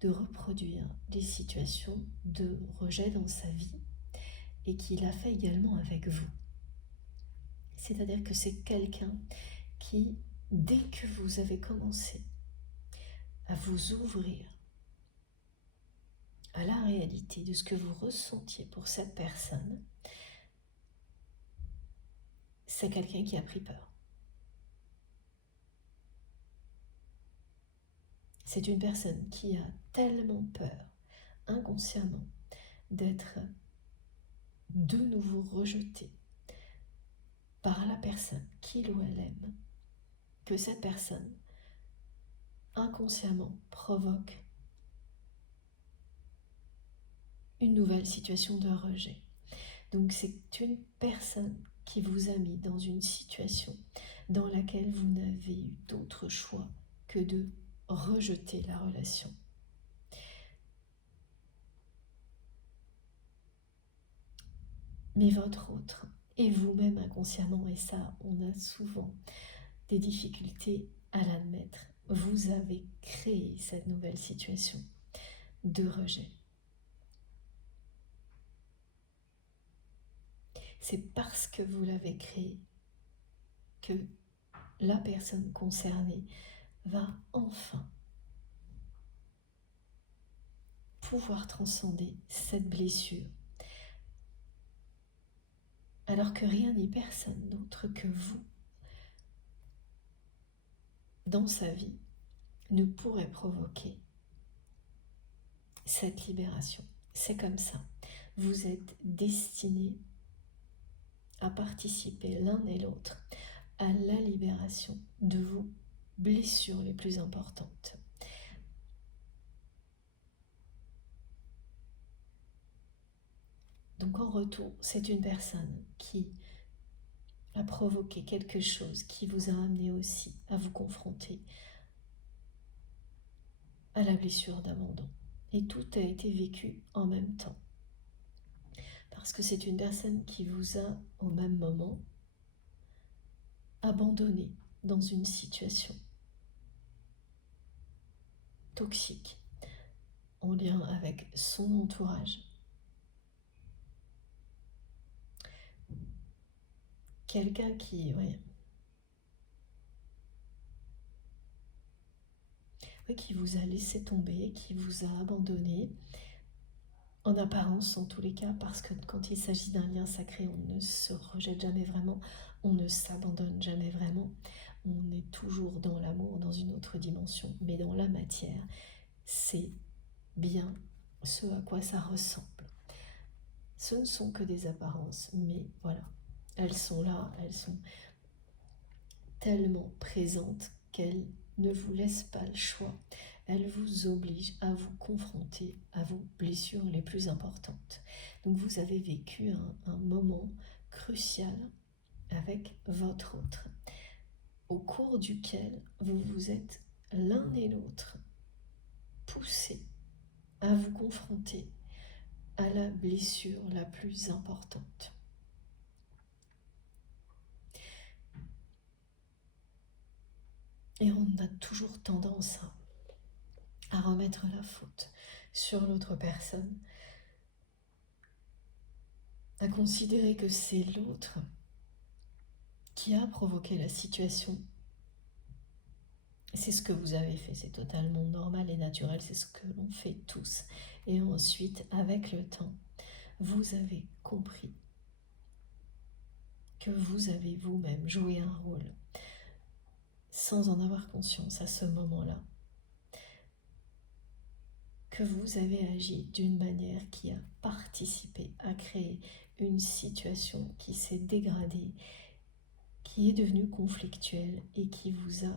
de reproduire des situations de rejet dans sa vie et qui l'a fait également avec vous. C'est-à-dire que c'est quelqu'un qui, dès que vous avez commencé à vous ouvrir à la réalité de ce que vous ressentiez pour cette personne, c'est quelqu'un qui a pris peur. C'est une personne qui a tellement peur, inconsciemment, d'être de nouveau rejetée par la personne qu'il ou elle aime, que cette personne, inconsciemment, provoque une nouvelle situation de rejet. Donc c'est une personne qui vous a mis dans une situation dans laquelle vous n'avez eu d'autre choix que de rejeter la relation. Mais votre autre, et vous-même inconsciemment, et ça on a souvent des difficultés à l'admettre, vous avez créé cette nouvelle situation de rejet. C'est parce que vous l'avez créé que la personne concernée va enfin pouvoir transcender cette blessure, alors que rien ni personne d'autre que vous, dans sa vie, ne pourrait provoquer cette libération. C'est comme ça. Vous êtes destinés à participer l'un et l'autre à la libération de vos blessures les plus importantes. Donc en retour, c'est une personne qui a provoqué quelque chose qui vous a amené aussi à vous confronter à la blessure d'abandon. Et tout a été vécu en même temps. Parce que c'est une personne qui vous a, au même moment, abandonné dans une situation toxique, en lien avec son entourage. Quelqu'un qui, qui vous a laissé tomber, qui vous a abandonné, en apparence en tous les cas, parce que quand il s'agit d'un lien sacré, on ne se rejette jamais vraiment, on ne s'abandonne jamais vraiment, on est toujours dans l'amour, dans une autre dimension, mais dans la matière, c'est bien ce à quoi ça ressemble. Ce ne sont que des apparences, mais voilà, elles sont là, elles sont tellement présentes qu'elles ne vous laissent pas le choix. Elles vous obligent à vous confronter à vos blessures les plus importantes. Donc vous avez vécu un moment crucial avec votre autre, au cours duquel vous vous êtes l'un et l'autre poussés à vous confronter à la blessure la plus importante. Et on a toujours tendance à remettre la faute sur l'autre personne, à considérer que c'est l'autre qui a provoqué la situation. C'est ce que vous avez fait, c'est totalement normal et naturel, c'est ce que l'on fait tous. Et ensuite, avec le temps, vous avez compris que vous avez vous-même joué un rôle sans en avoir conscience à ce moment-là, que vous avez agi d'une manière qui a participé à créer une situation qui s'est dégradée, qui est devenue conflictuelle et qui vous a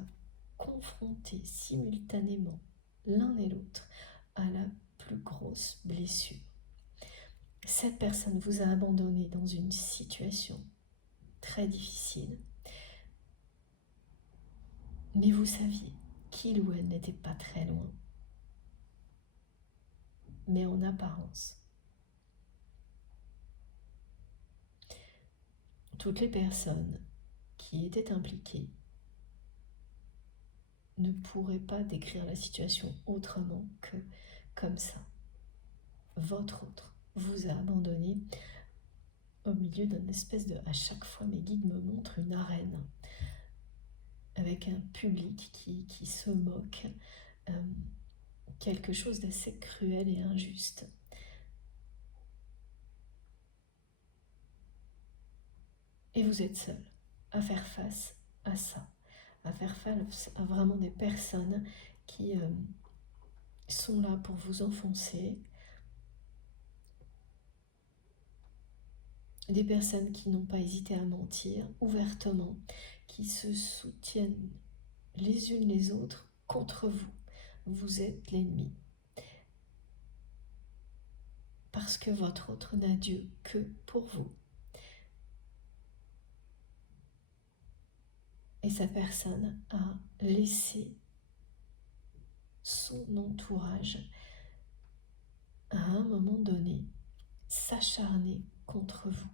confronté simultanément l'un et l'autre à la plus grosse blessure. Cette personne vous a abandonné dans une situation très difficile, mais vous saviez qu'il ou elle n'était pas très loin, mais en apparence. Toutes les personnes qui étaient impliquées ne pourraient pas décrire la situation autrement que comme ça. Votre autre vous a abandonné au milieu d'une espèce de... À chaque fois, mes guides me montrent une arène avec un public qui se moque, quelque chose d'assez cruel et injuste. Et vous êtes seul à faire face à ça, à faire face à vraiment des personnes qui sont là pour vous enfoncer, des personnes qui n'ont pas hésité à mentir ouvertement, qui se soutiennent les unes les autres contre vous. Vous êtes l'ennemi. Parce que votre autre n'a Dieu que pour vous. Et sa personne a laissé son entourage à un moment donné s'acharner contre vous.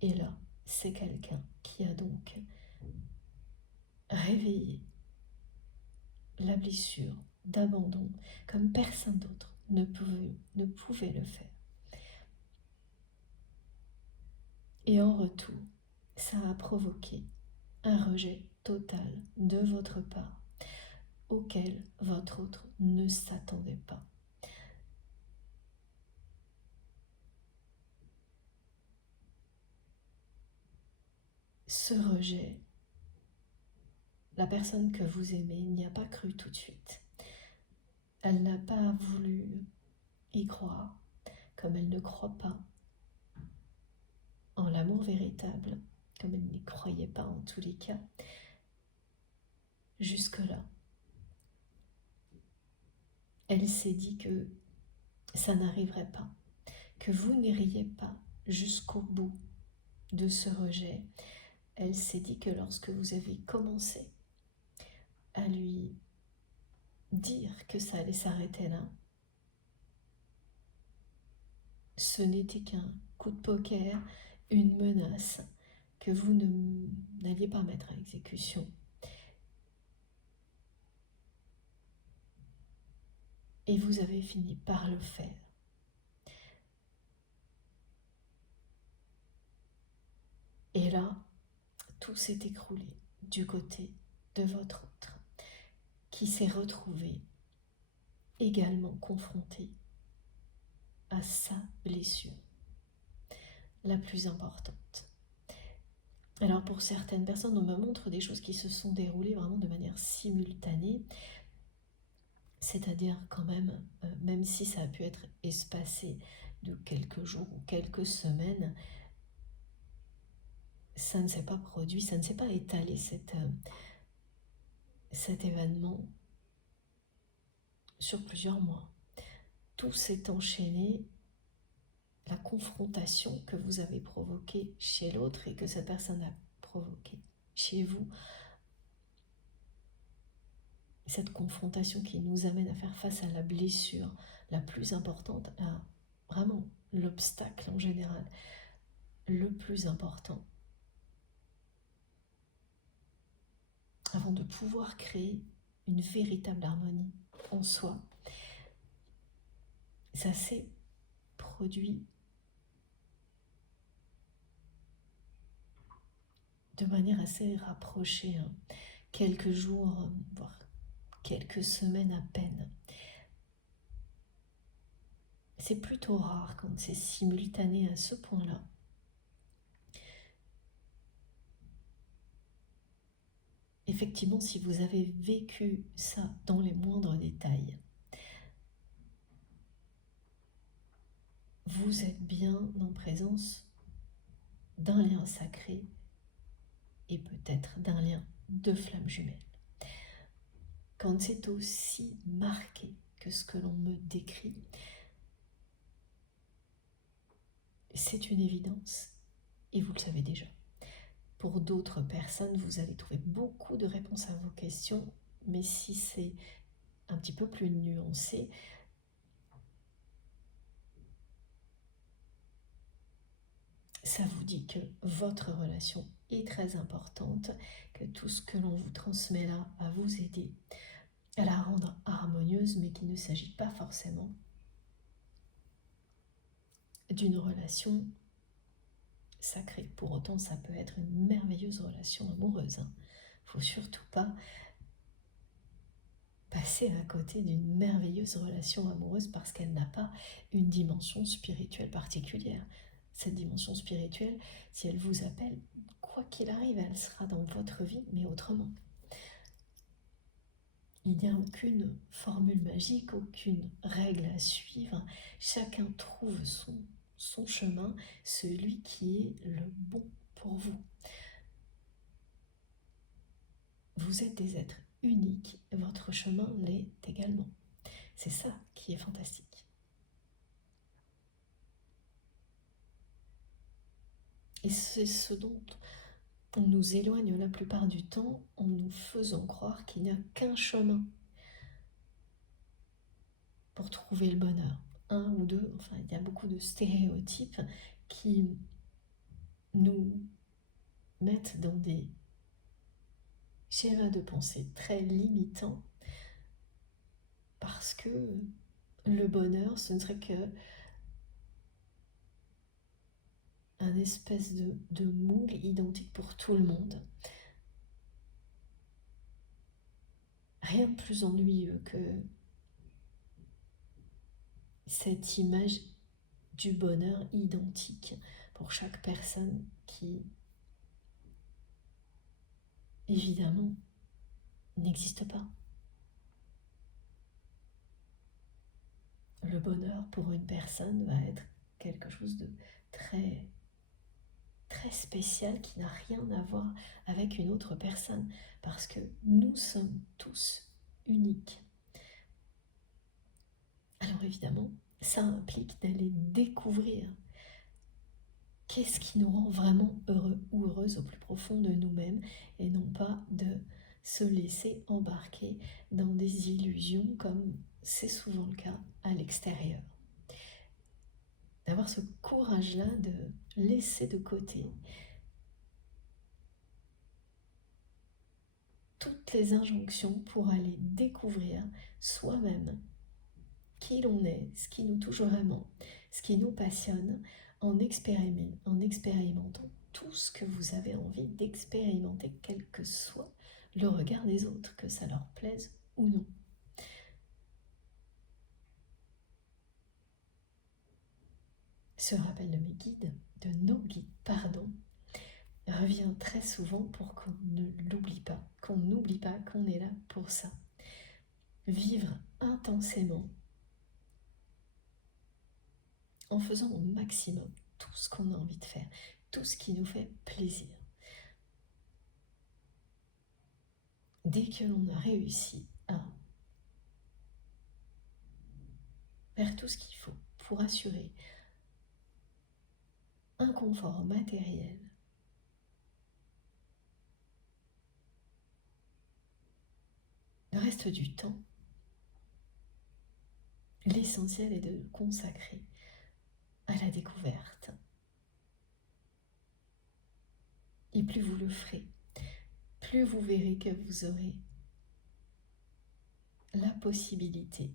Et là, c'est quelqu'un qui a donc réveillé la blessure d'abandon comme personne d'autre ne pouvait le faire. Et en retour, ça a provoqué un rejet total de votre part auquel votre autre ne s'attendait pas. Ce rejet, la personne que vous aimez n'y a pas cru tout de suite. Elle n'a pas voulu y croire, comme elle ne croit pas en l'amour véritable, comme elle n'y croyait pas en tous les cas, jusque-là. Elle s'est dit que ça n'arriverait pas, que vous n'iriez pas jusqu'au bout de ce rejet. Elle s'est dit que lorsque vous avez commencé à lui dire que ça allait s'arrêter là, ce n'était qu'un coup de poker, une menace que vous n'alliez pas mettre à exécution. Et vous avez fini par le faire. Et là, tout s'est écroulé du côté de votre autre, qui s'est retrouvé également confronté à sa blessure, la plus importante. Alors pour certaines personnes, on me montre des choses qui se sont déroulées vraiment de manière simultanée, c'est-à-dire quand même, même si ça a pu être espacé de quelques jours ou quelques semaines, ça ne s'est pas produit, ça ne s'est pas étalé cet événement sur plusieurs mois. Tout s'est enchaîné, la confrontation que vous avez provoquée chez l'autre et que cette personne a provoquée chez vous, cette confrontation qui nous amène à faire face à la blessure la plus importante, à vraiment l'obstacle en général le plus important, avant de pouvoir créer une véritable harmonie en soi. Ça s'est produit de manière assez rapprochée, hein. Quelques jours, voire quelques semaines à peine. C'est plutôt rare quand c'est simultané à ce point-là. Effectivement, si vous avez vécu ça dans les moindres détails, vous êtes bien en présence d'un lien sacré et peut-être d'un lien de flamme jumelle. Quand c'est aussi marqué que ce que l'on me décrit, c'est une évidence et vous le savez déjà. Pour d'autres personnes, vous allez trouver beaucoup de réponses à vos questions, mais si c'est un petit peu plus nuancé, ça vous dit que votre relation est très importante, que tout ce que l'on vous transmet là va vous aider à la rendre harmonieuse, mais qu'il ne s'agit pas forcément d'une relation sacrée. Pour autant, ça peut être une merveilleuse relation amoureuse. Faut surtout pas passer à côté d'une merveilleuse relation amoureuse parce qu'elle n'a pas une dimension spirituelle particulière. Cette dimension spirituelle, si elle vous appelle, quoi qu'il arrive, elle sera dans votre vie, mais autrement. Il n'y a aucune formule magique, aucune règle à suivre. Chacun trouve son chemin, celui qui est le bon pour vous. Vous êtes des êtres uniques, votre chemin l'est également. C'est ça qui est fantastique. Et c'est ce dont on nous éloigne la plupart du temps en nous faisant croire qu'il n'y a qu'un chemin pour trouver le bonheur. Un ou deux, enfin il y a beaucoup de stéréotypes qui nous mettent dans des schémas de pensée très limitants parce que le bonheur, ce ne serait que un espèce de moule identique pour tout le monde. Rien de plus ennuyeux que cette image du bonheur identique pour chaque personne qui, évidemment, n'existe pas. Le bonheur pour une personne va être quelque chose de très, très spécial qui n'a rien à voir avec une autre personne parce que nous sommes tous uniques. Alors évidemment, ça implique d'aller découvrir qu'est-ce qui nous rend vraiment heureux ou heureuse au plus profond de nous-mêmes et non pas de se laisser embarquer dans des illusions comme c'est souvent le cas à l'extérieur. D'avoir ce courage-là de laisser de côté toutes les injonctions pour aller découvrir soi-même qui l'on est, ce qui nous touche vraiment, ce qui nous passionne, en expérimentant tout ce que vous avez envie d'expérimenter, quel que soit le regard des autres, que ça leur plaise ou non. Ce rappel de mes guides, de nos guides, pardon, revient très souvent pour qu'on ne l'oublie pas, qu'on n'oublie pas qu'on est là pour ça. Vivre intensément en faisant au maximum tout ce qu'on a envie de faire, tout ce qui nous fait plaisir. Dès que l'on a réussi à faire tout ce qu'il faut pour assurer un confort matériel, le reste du temps, l'essentiel est de le consacrer à la découverte. Et plus vous le ferez, plus vous verrez que vous aurez la possibilité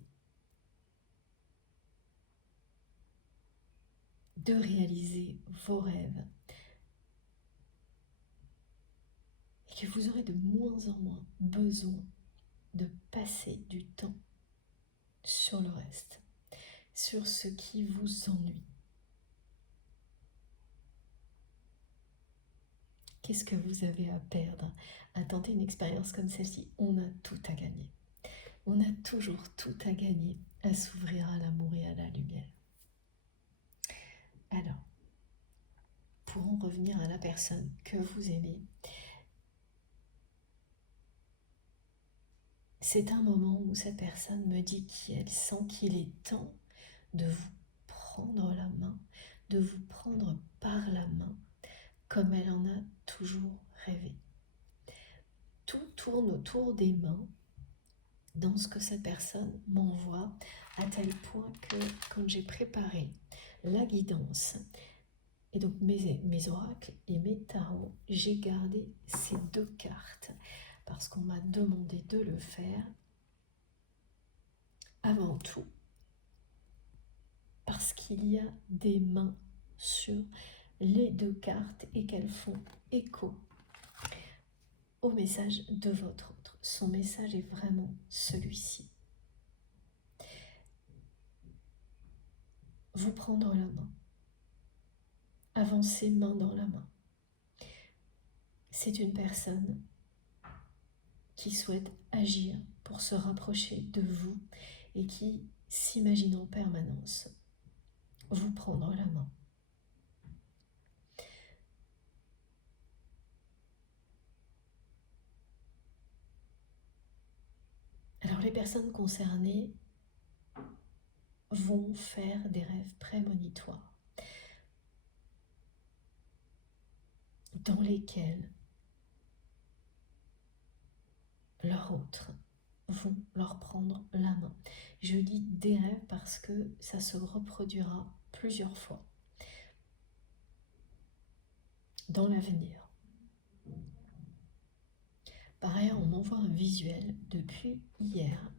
de réaliser vos rêves et que vous aurez de moins en moins besoin de passer du temps sur le reste, sur ce qui vous ennuie. Qu'est-ce que vous avez à perdre à tenter une expérience comme celle-ci? On a tout à gagner. On a toujours tout à gagner à s'ouvrir à l'amour et à la lumière. Alors, pour en revenir à la personne que vous aimez, c'est un moment où cette personne me dit qu'elle sent qu'il est temps de vous prendre la main, de vous prendre par la main, comme elle en a toujours rêvé. Tout tourne autour des mains dans ce que cette personne m'envoie, à tel point que quand j'ai préparé la guidance, et donc mes oracles et mes tarots, j'ai gardé ces deux cartes parce qu'on m'a demandé de le faire avant tout parce qu'il y a des mains sur les deux cartes et qu'elles font écho au message de votre autre. Son message est vraiment celui-ci. Vous prendre la main. Avancer main dans la main. C'est une personne qui souhaite agir pour se rapprocher de vous et qui s'imagine en permanence vous prendre la main. Alors les personnes concernées vont faire des rêves prémonitoires dans lesquels leurs autres vont leur prendre la main. Je dis des rêves parce que ça se reproduira plusieurs fois dans l'avenir. Par ailleurs, on m'envoie un visuel depuis hier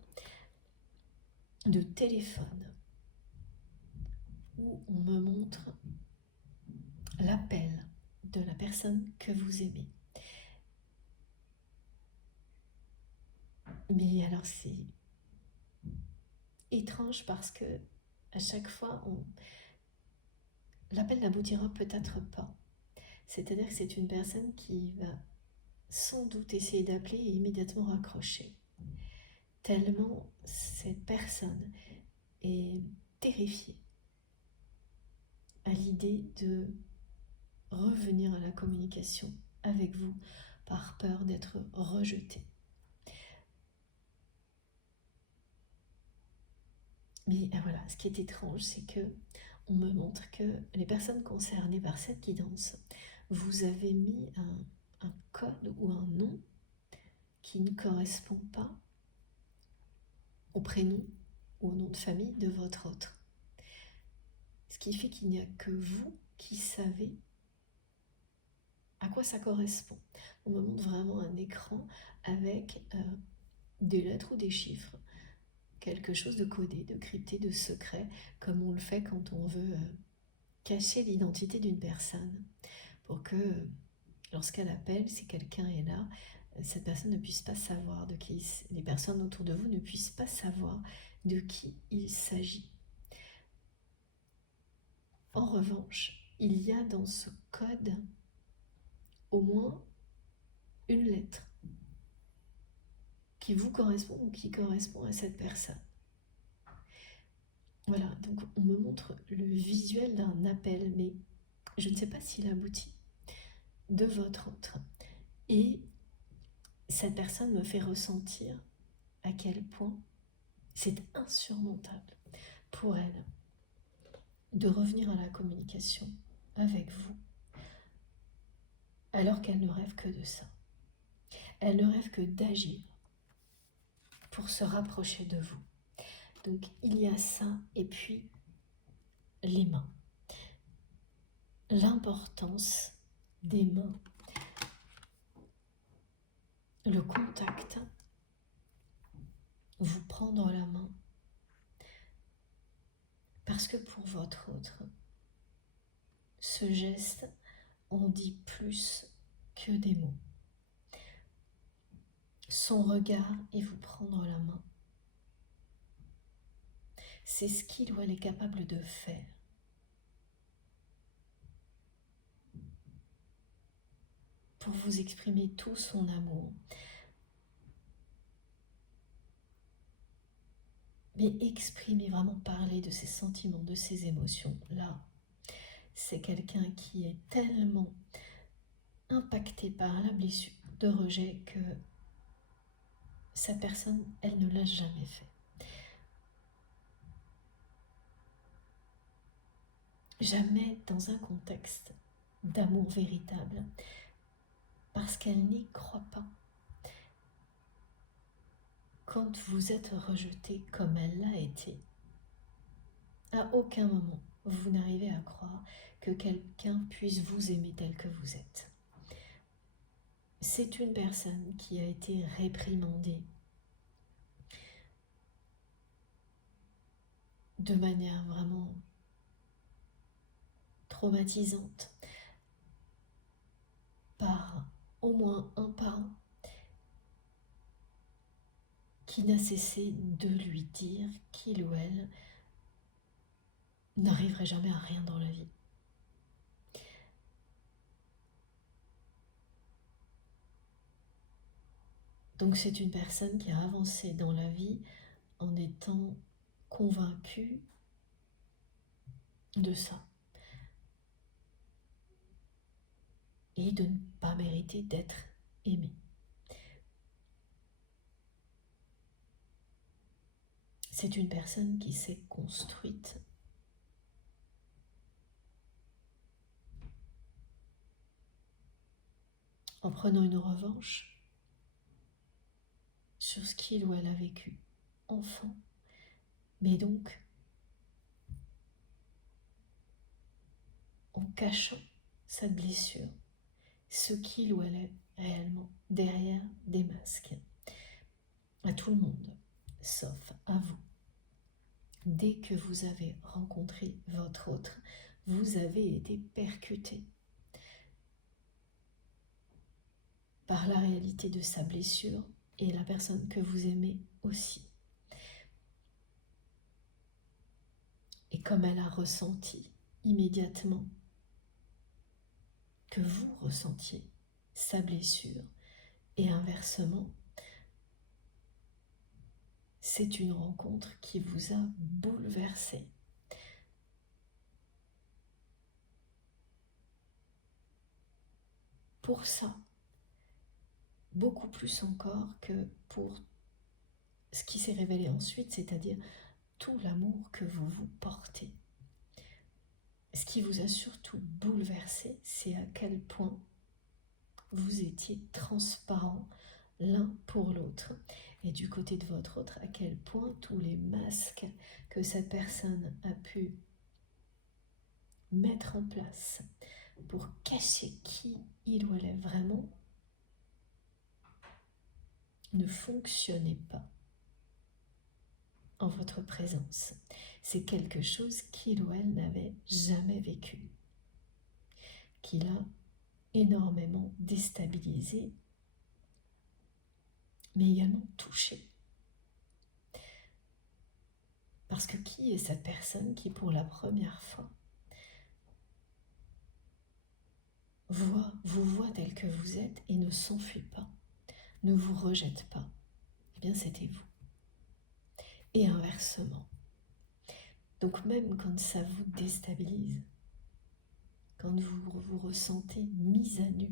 de téléphone où on me montre l'appel de la personne que vous aimez. Mais alors c'est étrange parce que à chaque fois, l'appel n'aboutira peut-être pas. C'est-à-dire que c'est une personne qui va sans doute essayer d'appeler et immédiatement raccrocher. Tellement cette personne est terrifiée à l'idée de revenir à la communication avec vous par peur d'être rejetée. Mais voilà, ce qui est étrange, c'est que on me montre que les personnes concernées par cette guidance, vous avez mis un code ou un nom qui ne correspond pas au prénom ou au nom de famille de votre autre. Ce qui fait qu'il n'y a que vous qui savez à quoi ça correspond. On me montre vraiment un écran avec des lettres ou des chiffres, quelque chose de codé, de crypté, de secret, comme on le fait quand on veut cacher l'identité d'une personne, pour que lorsqu'elle appelle, si quelqu'un est là, cette personne ne puisse pas savoir de qui, les personnes autour de vous ne puissent pas savoir de qui il s'agit. En revanche, il y a dans ce code au moins une lettre qui vous correspond ou qui correspond à cette personne. Voilà, donc on me montre le visuel d'un appel, mais je ne sais pas s'il aboutit, de votre autre. Et cette personne me fait ressentir à quel point c'est insurmontable pour elle de revenir à la communication avec vous, alors qu'elle ne rêve que de ça. Elle ne rêve que d'agir pour se rapprocher de vous. Donc il y a ça, et puis les mains. L'importance des mains. Le contact. Vous prendre la main. Parce que pour votre autre, ce geste en dit plus que des mots. Son regard et vous prendre la main. C'est ce qu'il ou elle est capable de faire. Pour vous exprimer tout son amour. Mais exprimer, vraiment parler de ses sentiments, de ses émotions, là, c'est quelqu'un qui est tellement impacté par la blessure de rejet que sa personne, elle ne l'a jamais fait. Jamais dans un contexte d'amour véritable, parce qu'elle n'y croit pas. Quand vous êtes rejeté comme elle l'a été, à aucun moment vous n'arrivez à croire que quelqu'un puisse vous aimer tel que vous êtes. C'est une personne qui a été réprimandée de manière vraiment traumatisante par au moins un parent qui n'a cessé de lui dire qu'il ou elle n'arriverait jamais à rien dans la vie. Donc c'est une personne qui a avancé dans la vie en étant convaincue de ça et de ne pas mériter d'être aimée. C'est une personne qui s'est construite en prenant une revanche sur ce qu'il ou elle a vécu enfant, mais donc en cachant sa blessure, ce qu'il ou elle est réellement derrière des masques. À tout le monde, sauf à vous. Dès que vous avez rencontré votre autre, vous avez été percuté par la réalité de sa blessure et la personne que vous aimez aussi. Et comme elle a ressenti immédiatement que vous ressentiez sa blessure et inversement, c'est une rencontre qui vous a bouleversé. Pour ça, beaucoup plus encore que pour ce qui s'est révélé ensuite, c'est-à-dire tout l'amour que vous vous portez. Ce qui vous a surtout bouleversé, c'est à quel point vous étiez transparents l'un pour l'autre. Et du côté de votre autre, à quel point tous les masques que cette personne a pu mettre en place pour cacher qui il ou elle est vraiment ne fonctionnait pas en votre présence. C'est quelque chose qu'il ou elle n'avait jamais vécu, qui l'a énormément déstabilisé, mais également touché. Parce que qui est cette personne qui, pour la première fois, vous voit tel que vous êtes et ne s'enfuit pas, ne vous rejette pas? Eh bien, c'était vous. Et inversement. Donc même quand ça vous déstabilise, quand vous vous ressentez mis à nu,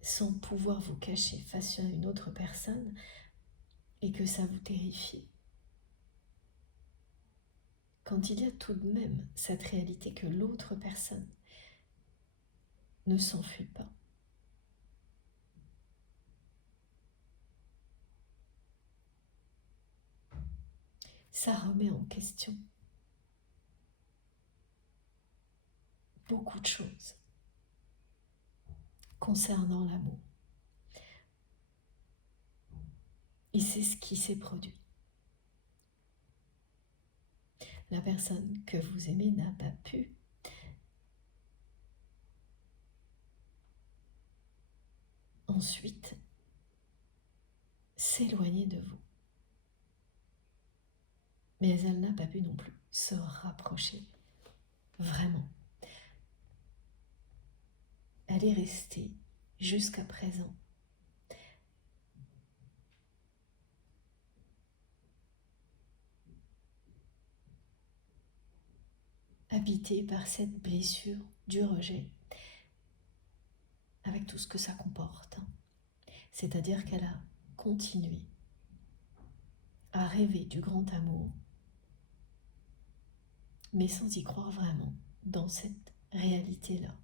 sans pouvoir vous cacher face à une autre personne, et que ça vous terrifie, quand il y a tout de même cette réalité que l'autre personne ne s'enfuit pas, ça remet en question beaucoup de choses concernant l'amour. Et c'est ce qui s'est produit. La personne que vous aimez n'a pas pu ensuite s'éloigner de vous. Mais elle n'a pas pu non plus se rapprocher. Vraiment. Elle est restée jusqu'à présent habitée par cette blessure du rejet, avec tout ce que ça comporte. C'est-à-dire qu'elle a continué à rêver du grand amour, mais sans y croire vraiment dans cette réalité-là.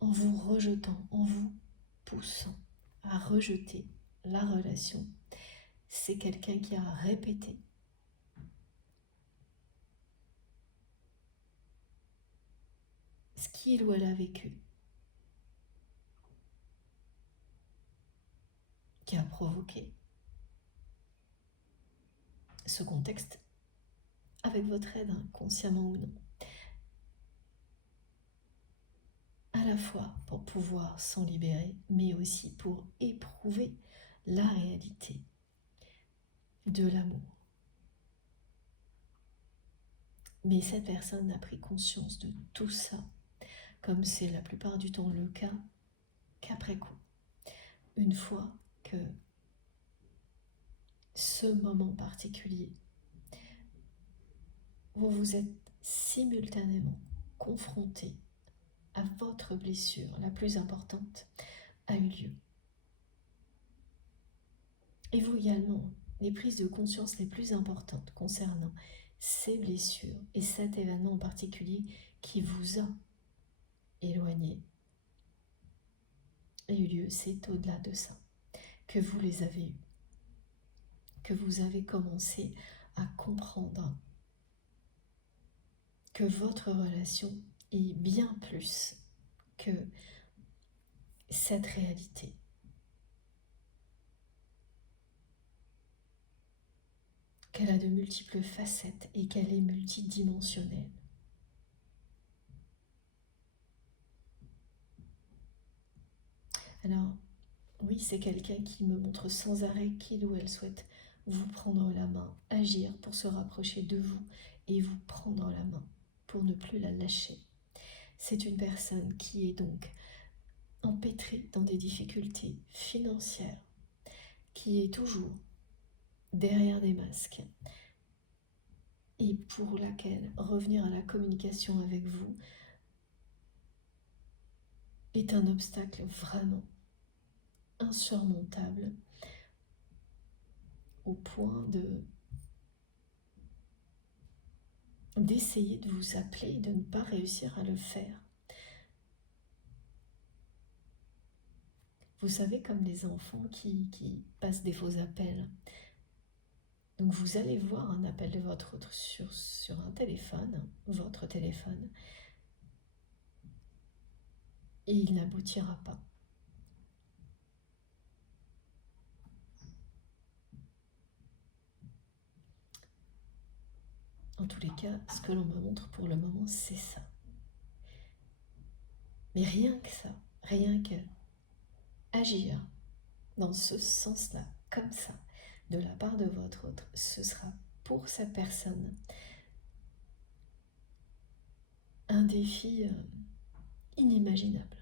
En vous rejetant, en vous poussant à rejeter la relation, c'est quelqu'un qui a répété ce qu'il ou elle a vécu, qui a provoqué ce contexte avec votre aide, consciemment ou non. à la fois pour pouvoir s'en libérer, mais aussi pour éprouver la réalité de l'amour. Mais cette personne n'a pris conscience de tout ça, comme c'est la plupart du temps le cas, qu'après coup. Une fois que ce moment particulier, vous vous êtes simultanément confronté à votre blessure la plus importante, a eu lieu. Et vous également, les prises de conscience les plus importantes concernant ces blessures et cet événement en particulier qui vous a éloigné a eu lieu, c'est au-delà de ça que vous les avez eus, que vous avez commencé à comprendre que votre relation est bien plus que cette réalité. Qu'elle a de multiples facettes et qu'elle est multidimensionnelle. Alors, oui, c'est quelqu'un qui me montre sans arrêt qu'il ou elle souhaite vous prendre la main, agir pour se rapprocher de vous et vous prendre la main pour ne plus la lâcher. C'est une personne qui est donc empêtrée dans des difficultés financières, qui est toujours derrière des masques et pour laquelle revenir à la communication avec vous est un obstacle vraiment insurmontable au point d'essayer de vous appeler et de ne pas réussir à le faire. Vous savez, comme les enfants qui passent des faux appels. Donc vous allez voir un appel de votre autre sur un téléphone, votre téléphone, et il n'aboutira pas. En tous les cas, ce que l'on me montre pour le moment, c'est ça. Mais rien que ça, rien que agir dans ce sens-là, comme ça, de la part de votre autre, ce sera pour cette personne un défi inimaginable.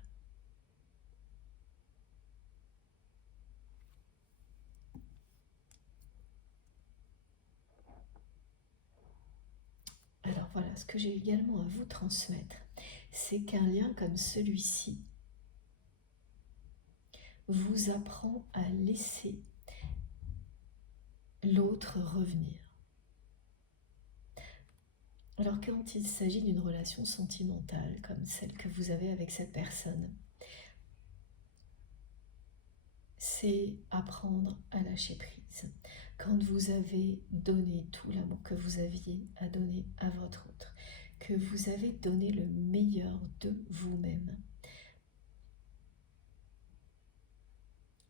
Alors voilà, ce que j'ai également à vous transmettre, c'est qu'un lien comme celui-ci vous apprend à laisser l'autre revenir. Alors quand il s'agit d'une relation sentimentale comme celle que vous avez avec cette personne, c'est apprendre à lâcher prise. Quand vous avez donné tout l'amour que vous aviez à donner à votre autre, que vous avez donné le meilleur de vous-même,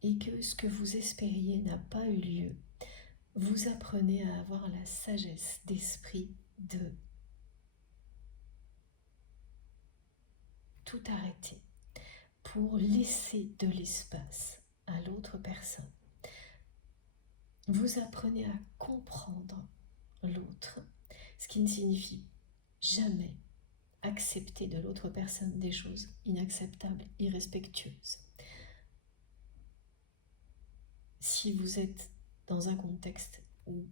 et que ce que vous espériez n'a pas eu lieu, vous apprenez à avoir la sagesse d'esprit de tout arrêter pour laisser de l'espace à l'autre personne. Vous apprenez à comprendre l'autre, ce qui ne signifie jamais accepter de l'autre personne des choses inacceptables, irrespectueuses. Si vous êtes dans un contexte où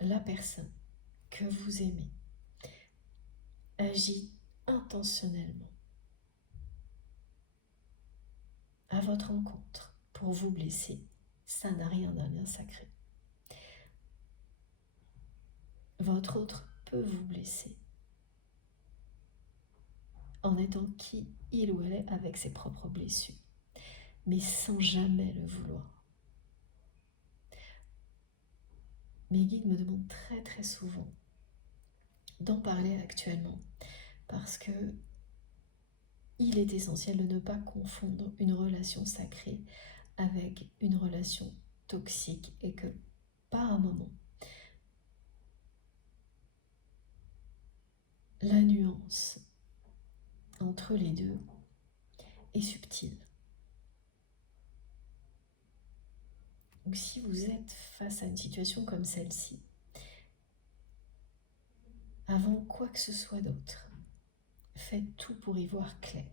la personne que vous aimez agit intentionnellement à votre encontre pour vous blesser, ça n'a rien d'un lien sacré. Votre autre peut vous blesser en étant qui il ou elle est avec ses propres blessures, mais sans jamais le vouloir. Mes guides me demandent très très souvent d'en parler actuellement parce que il est essentiel de ne pas confondre une relation sacrée avec une relation toxique et que par un moment, la nuance entre les deux est subtil. Donc si vous êtes face à une situation comme celle-ci, avant quoi que ce soit d'autre, faites tout pour y voir clair.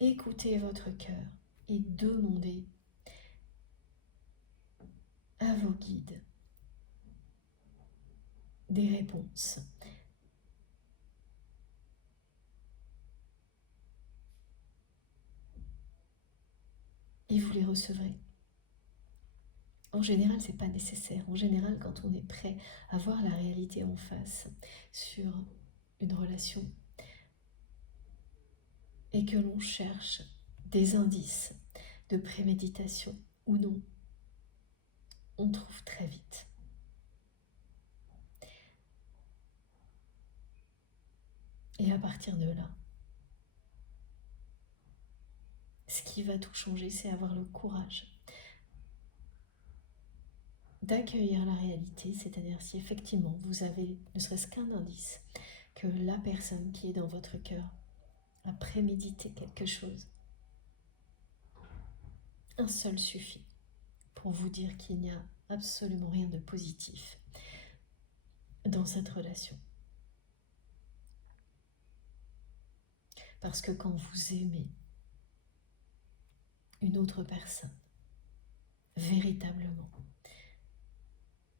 Écoutez votre cœur et demandez à vos guides des réponses. Et vous les recevrez. En général, ce n'est pas nécessaire. En général, quand on est prêt à voir la réalité en face sur une relation et que l'on cherche des indices de préméditation ou non, on trouve très vite. Et à partir de là, ce qui va tout changer, c'est avoir le courage d'accueillir la réalité, c'est-à-dire si effectivement vous avez ne serait-ce qu'un indice que la personne qui est dans votre cœur a prémédité quelque chose, un seul suffit pour vous dire qu'il n'y a absolument rien de positif dans cette relation. Parce que quand vous aimez une autre personne, véritablement,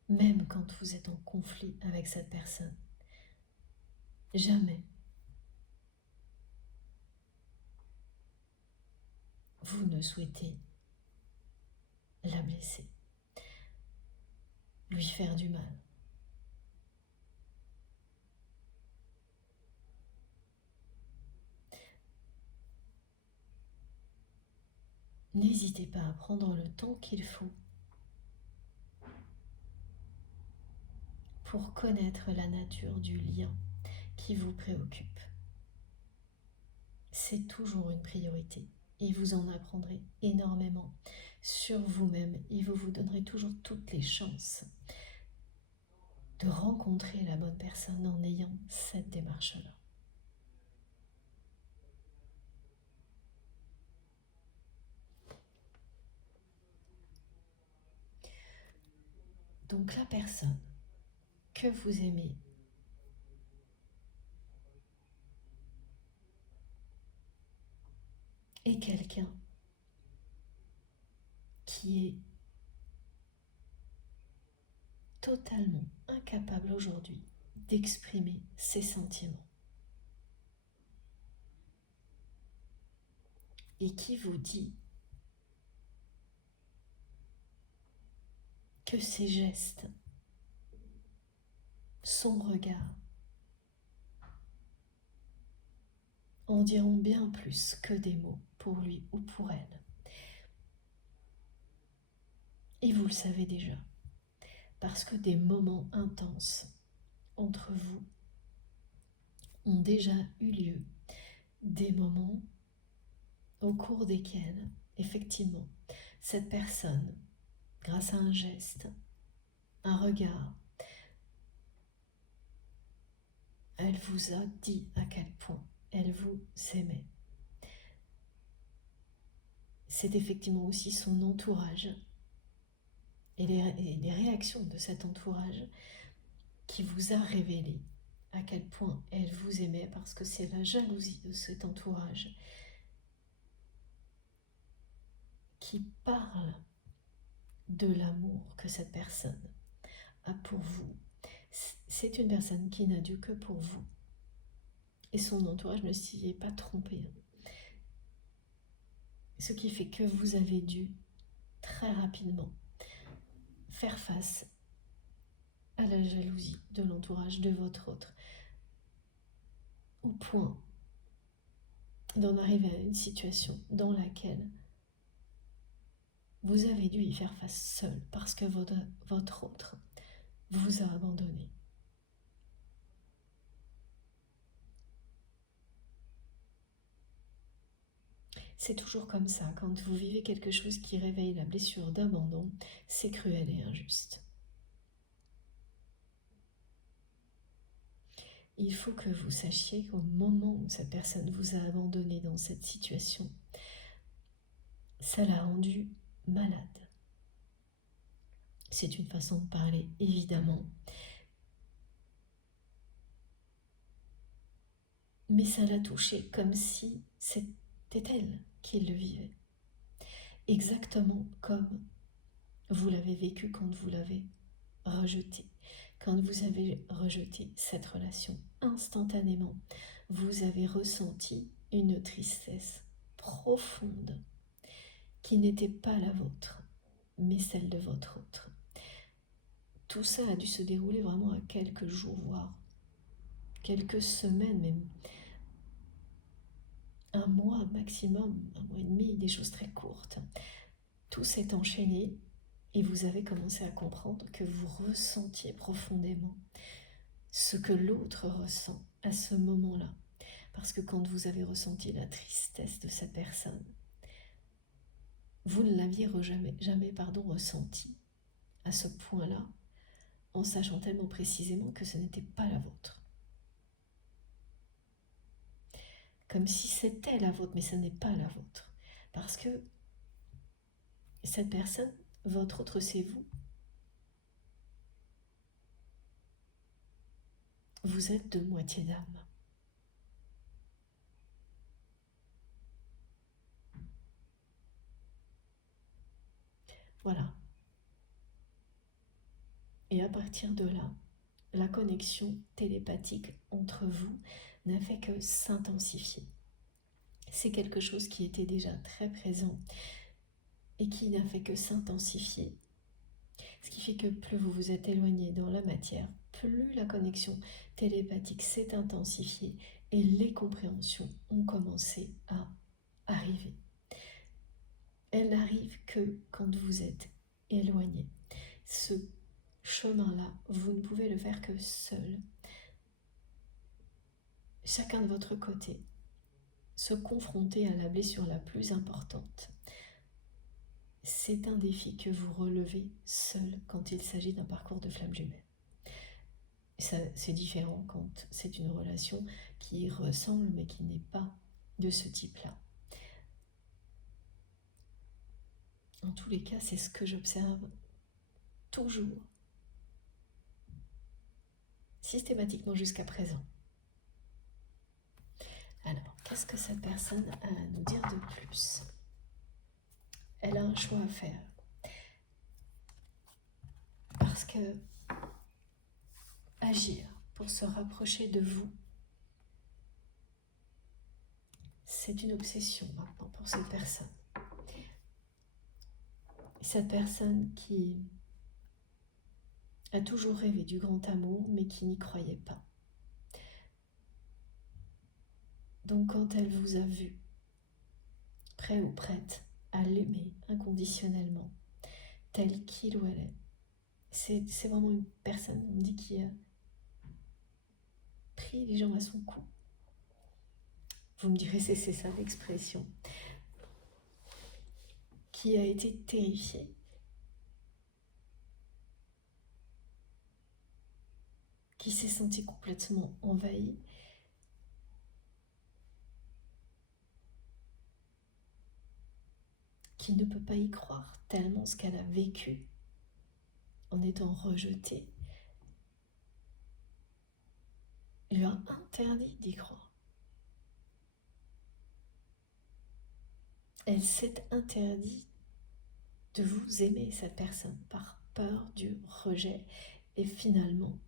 même quand vous êtes en conflit avec cette personne, jamais vous ne souhaitez la blesser, lui faire du mal. N'hésitez pas à prendre le temps qu'il faut pour connaître la nature du lien qui vous préoccupe. C'est toujours une priorité et vous en apprendrez énormément sur vous-même et vous vous donnerez toujours toutes les chances de rencontrer la bonne personne en ayant cette démarche-là. Donc la personne que vous aimez est quelqu'un qui est totalement incapable aujourd'hui d'exprimer ses sentiments et qui vous dit que ses gestes, son regard en diront bien plus que des mots pour lui ou pour elle. Et vous le savez déjà, parce que des moments intenses entre vous ont déjà eu lieu, des moments au cours desquels, effectivement, cette personne, grâce à un geste, un regard, elle vous a dit à quel point elle vous aimait. C'est effectivement aussi son entourage et les réactions de cet entourage qui vous a révélé à quel point elle vous aimait, parce que c'est la jalousie de cet entourage qui parle de l'amour que cette personne a pour vous. C'est une personne qui n'a dû que pour vous. Et son entourage ne s'y est pas trompé. Ce qui fait que vous avez dû très rapidement faire face à la jalousie de l'entourage de votre autre, au point d'en arriver à une situation dans laquelle vous avez dû y faire face seul parce que votre autre vous a abandonné. C'est toujours comme ça, quand vous vivez quelque chose qui réveille la blessure d'abandon, c'est cruel et injuste. il faut que vous sachiez qu'au moment où cette personne vous a abandonné dans cette situation, ça l'a rendu malade. C'est une façon de parler, évidemment. Mais ça l'a touchée comme si c'était elle qui le vivait. Exactement comme vous l'avez vécu quand vous l'avez rejeté. Quand vous avez rejeté cette relation, instantanément, vous avez ressenti une tristesse profonde qui n'était pas la vôtre, mais celle de votre autre. Tout ça a dû se dérouler vraiment à quelques jours, voire quelques semaines même. Un mois maximum, un mois et demi, des choses très courtes. Tout s'est enchaîné et vous avez commencé à comprendre que vous ressentiez profondément ce que l'autre ressent à ce moment-là. Parce que quand vous avez ressenti la tristesse de cette personne, vous ne l'aviez jamais ressenti à ce point-là, en sachant tellement précisément que ce n'était pas la vôtre. Comme si c'était la vôtre, mais ce n'est pas la vôtre. Parce que cette personne, votre autre, c'est vous. Vous êtes deux moitiés d'âme. Voilà. Et à partir de là, la connexion télépathique entre vous n'a fait que s'intensifier. C'est quelque chose qui était déjà très présent et qui n'a fait que s'intensifier. Ce qui fait que plus vous vous êtes éloigné dans la matière, plus la connexion télépathique s'est intensifiée et les compréhensions ont commencé à arriver. Elles n'arrivent que quand vous êtes éloigné. Ce chemin-là, vous ne pouvez le faire que seul. Chacun de votre côté, se confronter à la blessure la plus importante. C'est un défi que vous relevez seul quand il s'agit d'un parcours de flamme jumelle. C'est différent quand c'est une relation qui ressemble mais qui n'est pas de ce type-là. En tous les cas, c'est ce que j'observe toujours, systématiquement jusqu'à présent. Alors, qu'est-ce que cette personne a à nous dire de plus? Elle a un choix à faire. Parce que agir pour se rapprocher de vous, c'est une obsession maintenant pour cette personne. Cette personne qui a toujours rêvé du grand amour, mais qui n'y croyait pas. Donc quand elle vous a vu, prêt ou prête à l'aimer inconditionnellement, tel qu'il ou elle est, c'est vraiment une personne, on dit, qui a pris les gens à son cou. Vous me direz, c'est ça l'expression. Qui a été terrifiée. Qui s'est senti complètement envahie. Qui ne peut pas y croire tellement ce qu'elle a vécu en étant rejetée lui a interdit d'y croire. Elle s'est interdit de vous aimer, cette personne, par peur du rejet. Et finalement,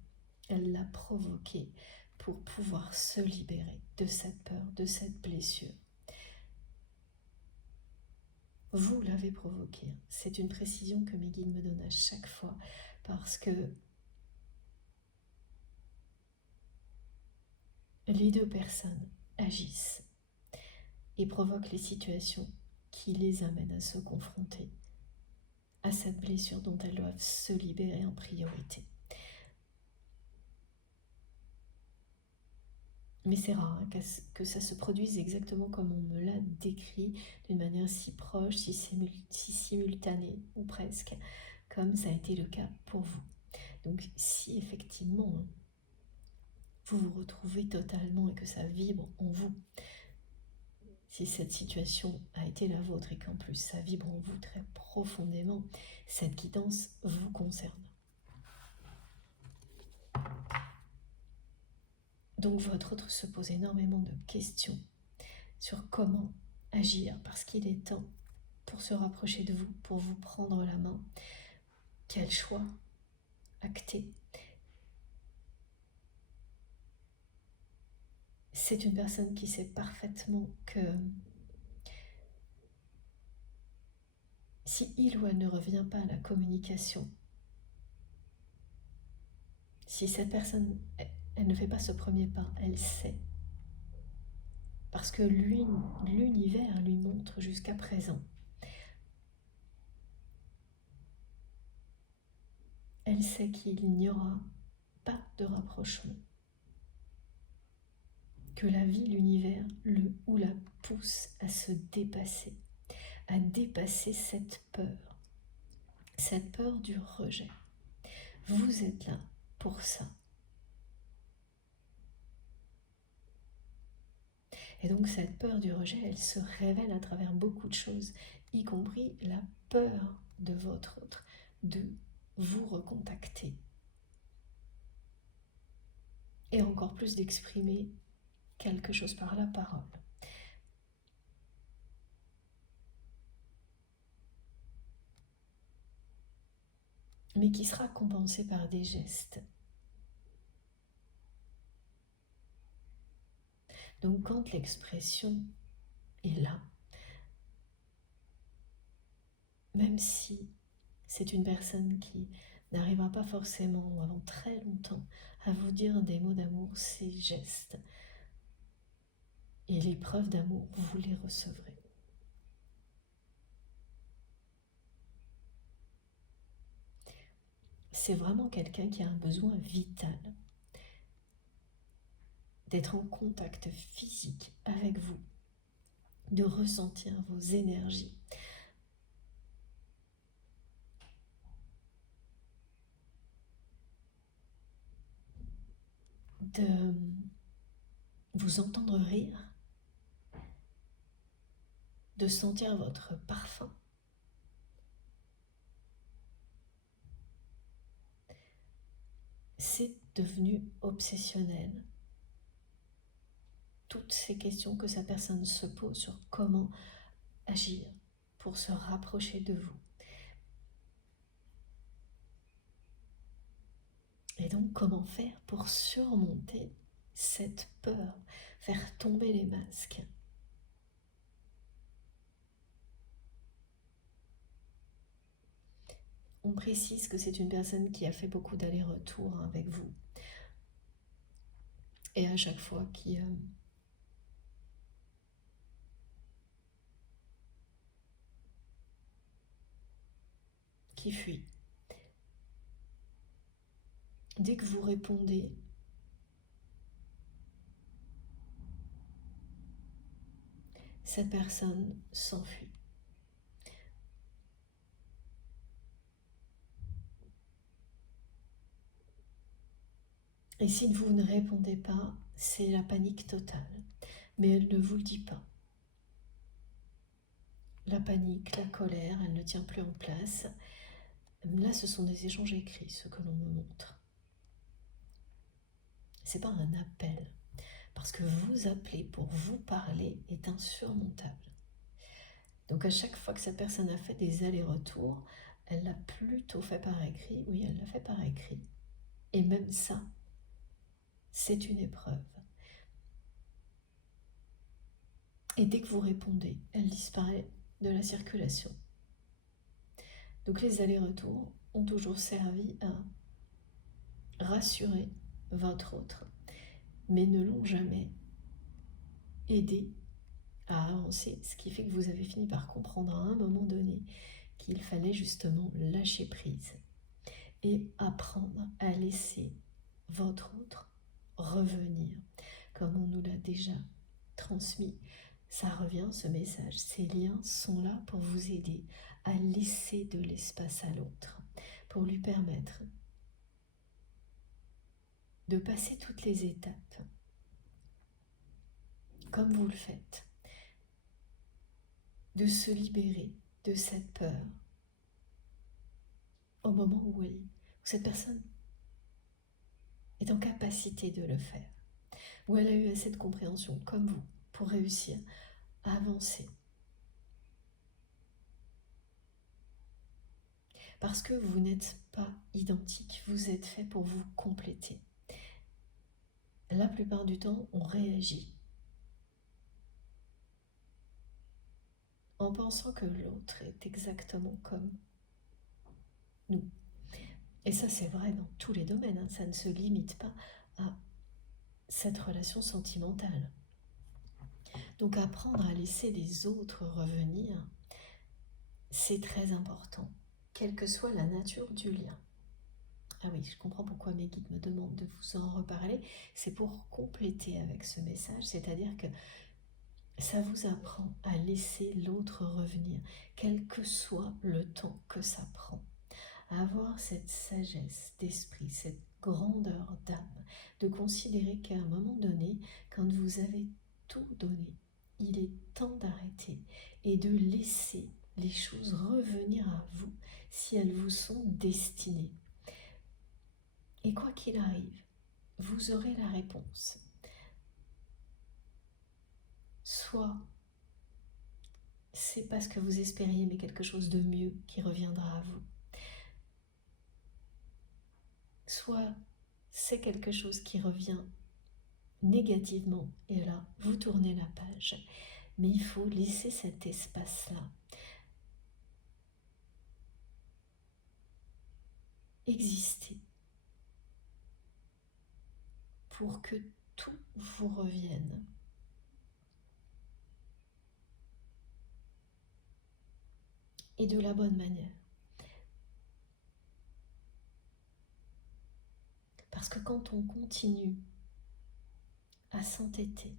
elle l'a provoqué pour pouvoir se libérer de cette peur, de cette blessure. Vous l'avez provoqué. C'est une précision que mes guides me donnent à chaque fois parce que les deux personnes agissent et provoquent les situations qui les amènent à se confronter à cette blessure dont elles doivent se libérer en priorité. Mais c'est rare hein, que ça se produise exactement comme on me l'a décrit, d'une manière si proche, si simultanée, ou presque, comme ça a été le cas pour vous. Donc si effectivement vous vous retrouvez totalement et que ça vibre en vous. Si cette situation a été la vôtre et qu'en plus ça vibre en vous très profondément, cette guidance vous concerne. Donc votre autre se pose énormément de questions sur comment agir, parce qu'il est temps pour se rapprocher de vous, pour vous prendre la main. Quel choix acter? C'est une personne qui sait parfaitement que si il ou elle ne revient pas à la communication, si cette personne, elle ne fait pas ce premier pas, elle sait. Parce que l'univers lui montre jusqu'à présent. Elle sait qu'il n'y aura pas de rapprochement. Que la vie, l'univers, le ou la pousse à se dépasser, à dépasser cette peur du rejet. Vous êtes là pour ça. Et donc cette peur du rejet, elle se révèle à travers beaucoup de choses, y compris la peur de votre autre, de vous recontacter. Et encore plus d'exprimer quelque chose par la parole. Mais qui sera compensé par des gestes. Donc quand l'expression est là, même si c'est une personne qui n'arrivera pas forcément ou avant très longtemps à vous dire des mots d'amour, ces gestes et les preuves d'amour, vous les recevrez. C'est vraiment quelqu'un qui a un besoin vital d'être en contact physique avec vous, de ressentir vos énergies, de vous entendre rire, de sentir votre parfum. C'est devenu obsessionnel. Toutes ces questions que sa personne se pose sur comment agir pour se rapprocher de vous. Et donc, comment faire pour surmonter cette peur, faire tomber les masques? On précise que c'est une personne qui a fait beaucoup d'allers-retours avec vous. Et à chaque fois qui fuit. Dès que vous répondez, cette personne s'enfuit. Et si vous ne répondez pas, c'est la panique totale. Mais elle ne vous le dit pas. La panique, la colère, elle ne tient plus en place. Là, ce sont des échanges écrits, ce que l'on me montre. C'est pas un appel. Parce que vous appeler pour vous parler est insurmontable. Donc à chaque fois que cette personne a fait des allers-retours, elle l'a plutôt fait par écrit. Oui, elle l'a fait par écrit. Et même ça, c'est une épreuve. Et dès que vous répondez, elle disparaît de la circulation. Donc les allers-retours ont toujours servi à rassurer votre autre, mais ne l'ont jamais aidé à avancer, ce qui fait que vous avez fini par comprendre à un moment donné qu'il fallait justement lâcher prise et apprendre à laisser votre autre revenir, comme on nous l'a déjà transmis. Ça revient, ce message. Ces liens sont là pour vous aider à laisser de l'espace à l'autre, pour lui permettre de passer toutes les étapes comme vous le faites, de se libérer de cette peur au moment où cette personne est en capacité de le faire, où elle a eu assez de compréhension comme vous pour réussir à avancer. Parce que vous n'êtes pas identique, vous êtes fait pour vous compléter. La plupart du temps, on réagit en pensant que l'autre est exactement comme nous. Et ça, c'est vrai dans tous les domaines, hein. Ça ne se limite pas à cette relation sentimentale. Donc apprendre à laisser les autres revenir, c'est très important, quelle que soit la nature du lien. Ah oui, je comprends pourquoi mes guides me demandent de vous en reparler. C'est pour compléter avec ce message, c'est-à-dire que ça vous apprend à laisser l'autre revenir, quel que soit le temps que ça prend. À avoir cette sagesse d'esprit, cette grandeur d'âme, de considérer qu'à un moment donné, quand vous avez tout donné, il est temps d'arrêter et de laisser les choses revenir à vous si elles vous sont destinées. Et quoi qu'il arrive, vous aurez la réponse. Soit c'est parce que vous espériez, mais quelque chose de mieux qui reviendra à vous. Soit c'est quelque chose qui revient négativement, et là, vous tournez la page. Mais il faut laisser cet espace-là exister pour que tout vous revienne. Et de la bonne manière. Parce que quand on continue à s'entêter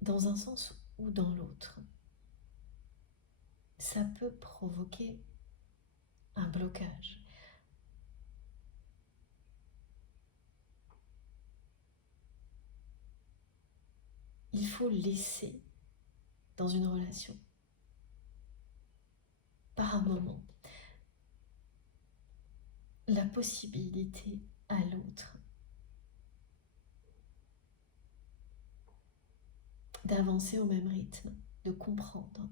dans un sens ou dans l'autre, ça peut provoquer un blocage. Il faut laisser dans une relation, par un moment, la possibilité à l'autre d'avancer au même rythme, de comprendre.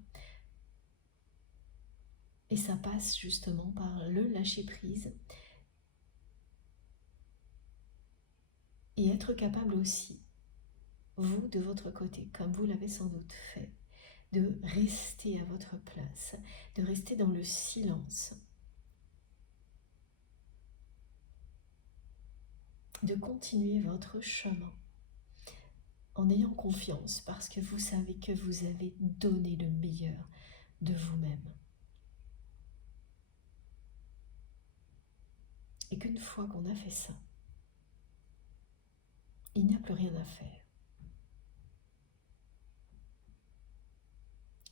Et ça passe justement par le lâcher-prise et être capable aussi, vous de votre côté, comme vous l'avez sans doute fait, de rester à votre place, de rester dans le silence, de continuer votre chemin en ayant confiance parce que vous savez que vous avez donné le meilleur de vous-même. Et qu'une fois qu'on a fait ça, il n'y a plus rien à faire.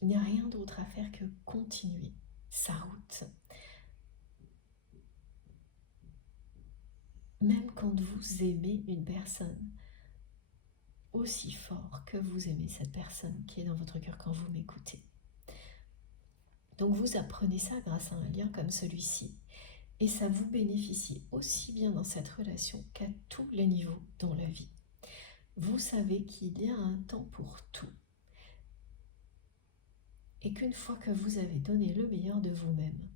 Il n'y a rien d'autre à faire que continuer sa route. Même quand vous aimez une personne aussi fort que vous aimez cette personne qui est dans votre cœur quand vous m'écoutez. Donc vous apprenez ça grâce à un lien comme celui-ci. Et ça vous bénéficie aussi bien dans cette relation qu'à tous les niveaux dans la vie. Vous savez qu'il y a un temps pour tout. Et qu'une fois que vous avez donné le meilleur de vous-même,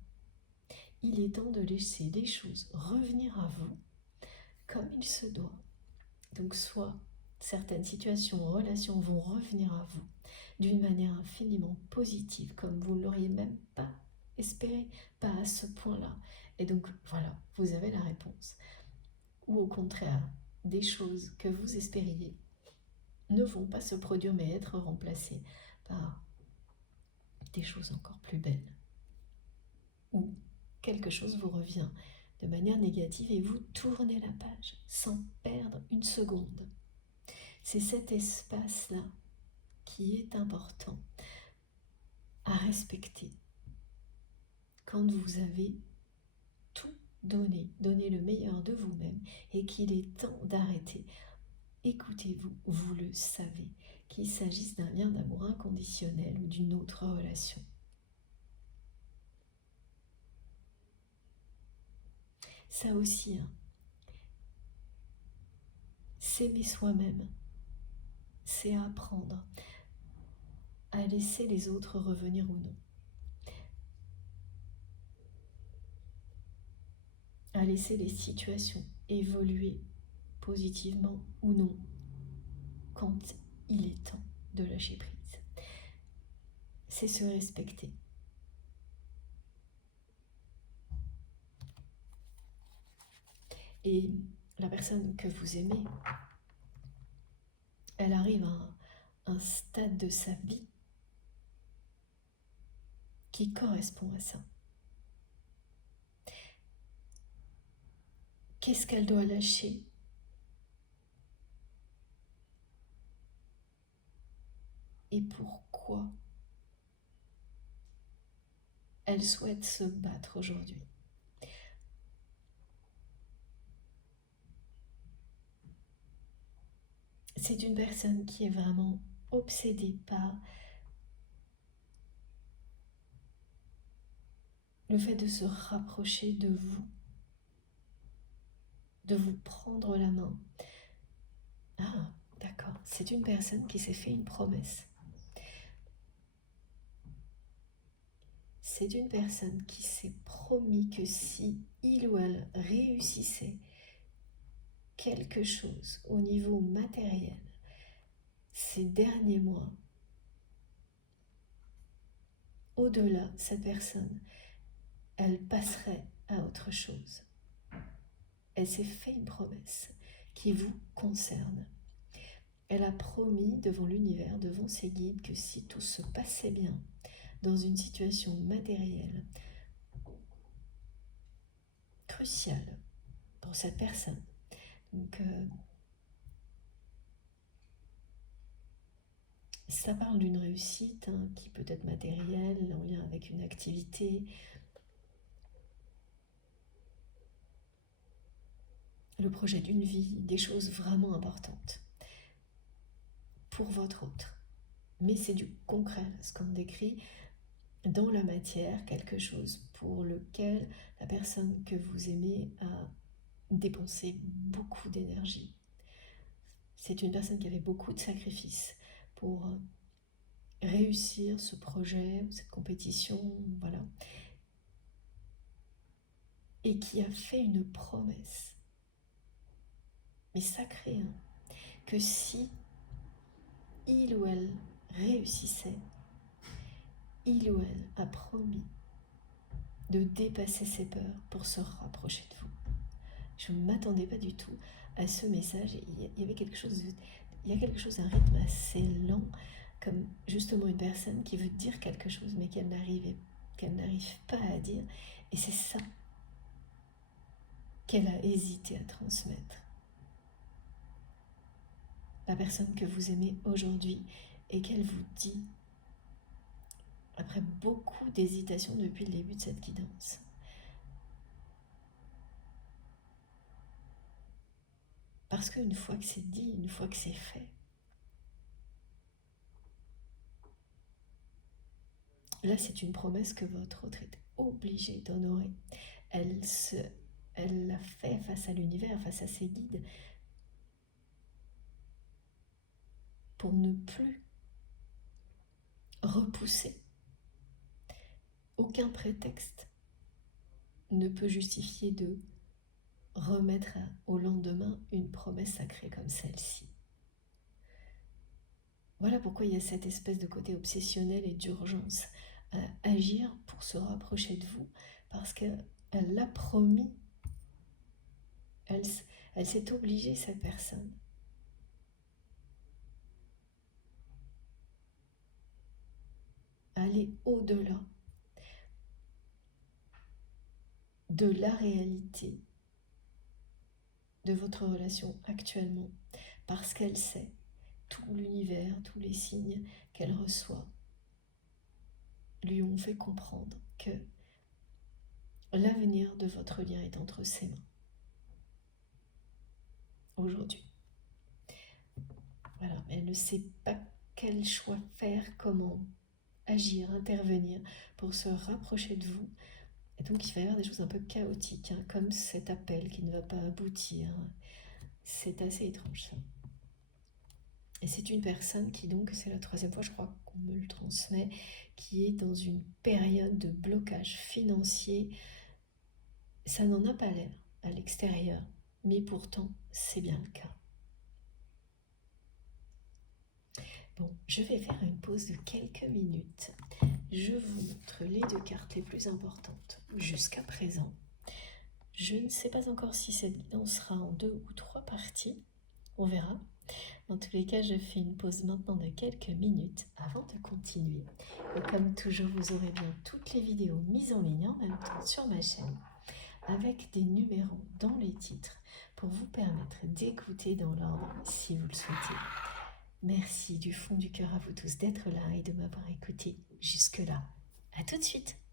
il est temps de laisser les choses revenir à vous comme il se doit. Donc soit certaines situations, relations vont revenir à vous d'une manière infiniment positive, comme vous ne l'auriez même pas espéré, pas à ce point-là. Et donc voilà, vous avez la réponse. Ou au contraire, des choses que vous espériez ne vont pas se produire mais être remplacées par des choses encore plus belles. Ou quelque chose vous revient de manière négative et vous tournez la page sans perdre une seconde. C'est cet espace-là qui est important à respecter quand vous avez tout donnez le meilleur de vous-même et qu'il est temps d'arrêter. Écoutez-vous, vous le savez, qu'il s'agisse d'un lien d'amour inconditionnel ou d'une autre relation. Ça aussi, hein, s'aimer soi-même, c'est apprendre à laisser les autres revenir ou non. À laisser les situations évoluer positivement ou non quand il est temps de lâcher prise. C'est se respecter. Et la personne que vous aimez, elle arrive à un stade de sa vie qui correspond à ça. Qu'est-ce qu'elle doit lâcher? Et pourquoi elle souhaite se battre aujourd'hui? C'est une personne qui est vraiment obsédée par le fait de se rapprocher de vous prendre la main. Ah, d'accord, c'est une personne qui s'est fait une promesse. C'est une personne qui s'est promis que si il ou elle réussissait quelque chose au niveau matériel ces derniers mois, au-delà, cette personne, elle passerait à autre chose. Elle s'est fait une promesse qui vous concerne. Elle a promis devant l'univers, devant ses guides, que si tout se passait bien dans une situation matérielle cruciale pour cette personne, donc ça parle d'une réussite qui peut être matérielle, en lien avec une activité, le projet d'une vie, des choses vraiment importantes pour votre autre. Mais c'est du concret, ce qu'on décrit dans la matière, quelque chose pour lequel la personne que vous aimez a dépensé beaucoup d'énergie. C'est une personne qui avait beaucoup de sacrifices pour réussir ce projet, cette compétition, voilà. Et qui a fait une promesse, mais sacrée, hein, que si il ou elle réussissait, il ou elle a promis de dépasser ses peurs pour se rapprocher de vous. Je ne m'attendais pas du tout à ce message. Il y avait quelque chose, il y a quelque chose, un rythme assez lent, comme justement une personne qui veut dire quelque chose mais qu'elle n'arrive pas à dire. Et c'est ça qu'elle a hésité à transmettre. La personne que vous aimez aujourd'hui et qu'elle vous dit, après beaucoup d'hésitation depuis le début de cette guidance, parce qu'une fois que c'est dit, une fois que c'est fait, là c'est une promesse que votre autre est obligée d'honorer. Elle l'a fait face à l'univers, face à ses guides, pour ne plus repousser. Aucun prétexte ne peut justifier de remettre au lendemain une promesse sacrée comme celle-ci. Voilà pourquoi il y a cette espèce de côté obsessionnel et d'urgence à agir pour se rapprocher de vous, parce qu'elle l'a promis. Elle s'est obligée, cette personne, à aller au-delà de la réalité de votre relation actuellement, parce qu'elle sait tout l'univers, tous les signes qu'elle reçoit lui ont fait comprendre que L'avenir de votre lien est entre ses mains. Aujourd'hui. Voilà, elle ne sait pas quel choix faire, comment agir, intervenir pour se rapprocher de vous. Et donc il va y avoir des choses un peu chaotiques, hein, comme cet appel qui ne va pas aboutir. C'est assez étrange ça. Et c'est une personne qui donc, c'est la troisième fois je crois qu'on me le transmet, qui est dans une période de blocage financier. Ça n'en a pas l'air à l'extérieur, mais pourtant c'est bien le cas. Bon, je vais faire une pause de quelques minutes. Je vous montre les deux cartes les plus importantes jusqu'à présent. Je ne sais pas encore si cette guidance sera en 2 ou 3 parties. On verra. Dans tous les cas, je fais une pause maintenant de quelques minutes avant de continuer. Et comme toujours, vous aurez bien toutes les vidéos mises en ligne en même temps sur ma chaîne, avec des numéros dans les titres pour vous permettre d'écouter dans l'ordre si vous le souhaitez. Merci du fond du cœur à vous tous d'être là et de m'avoir écouté jusque-là. À tout de suite!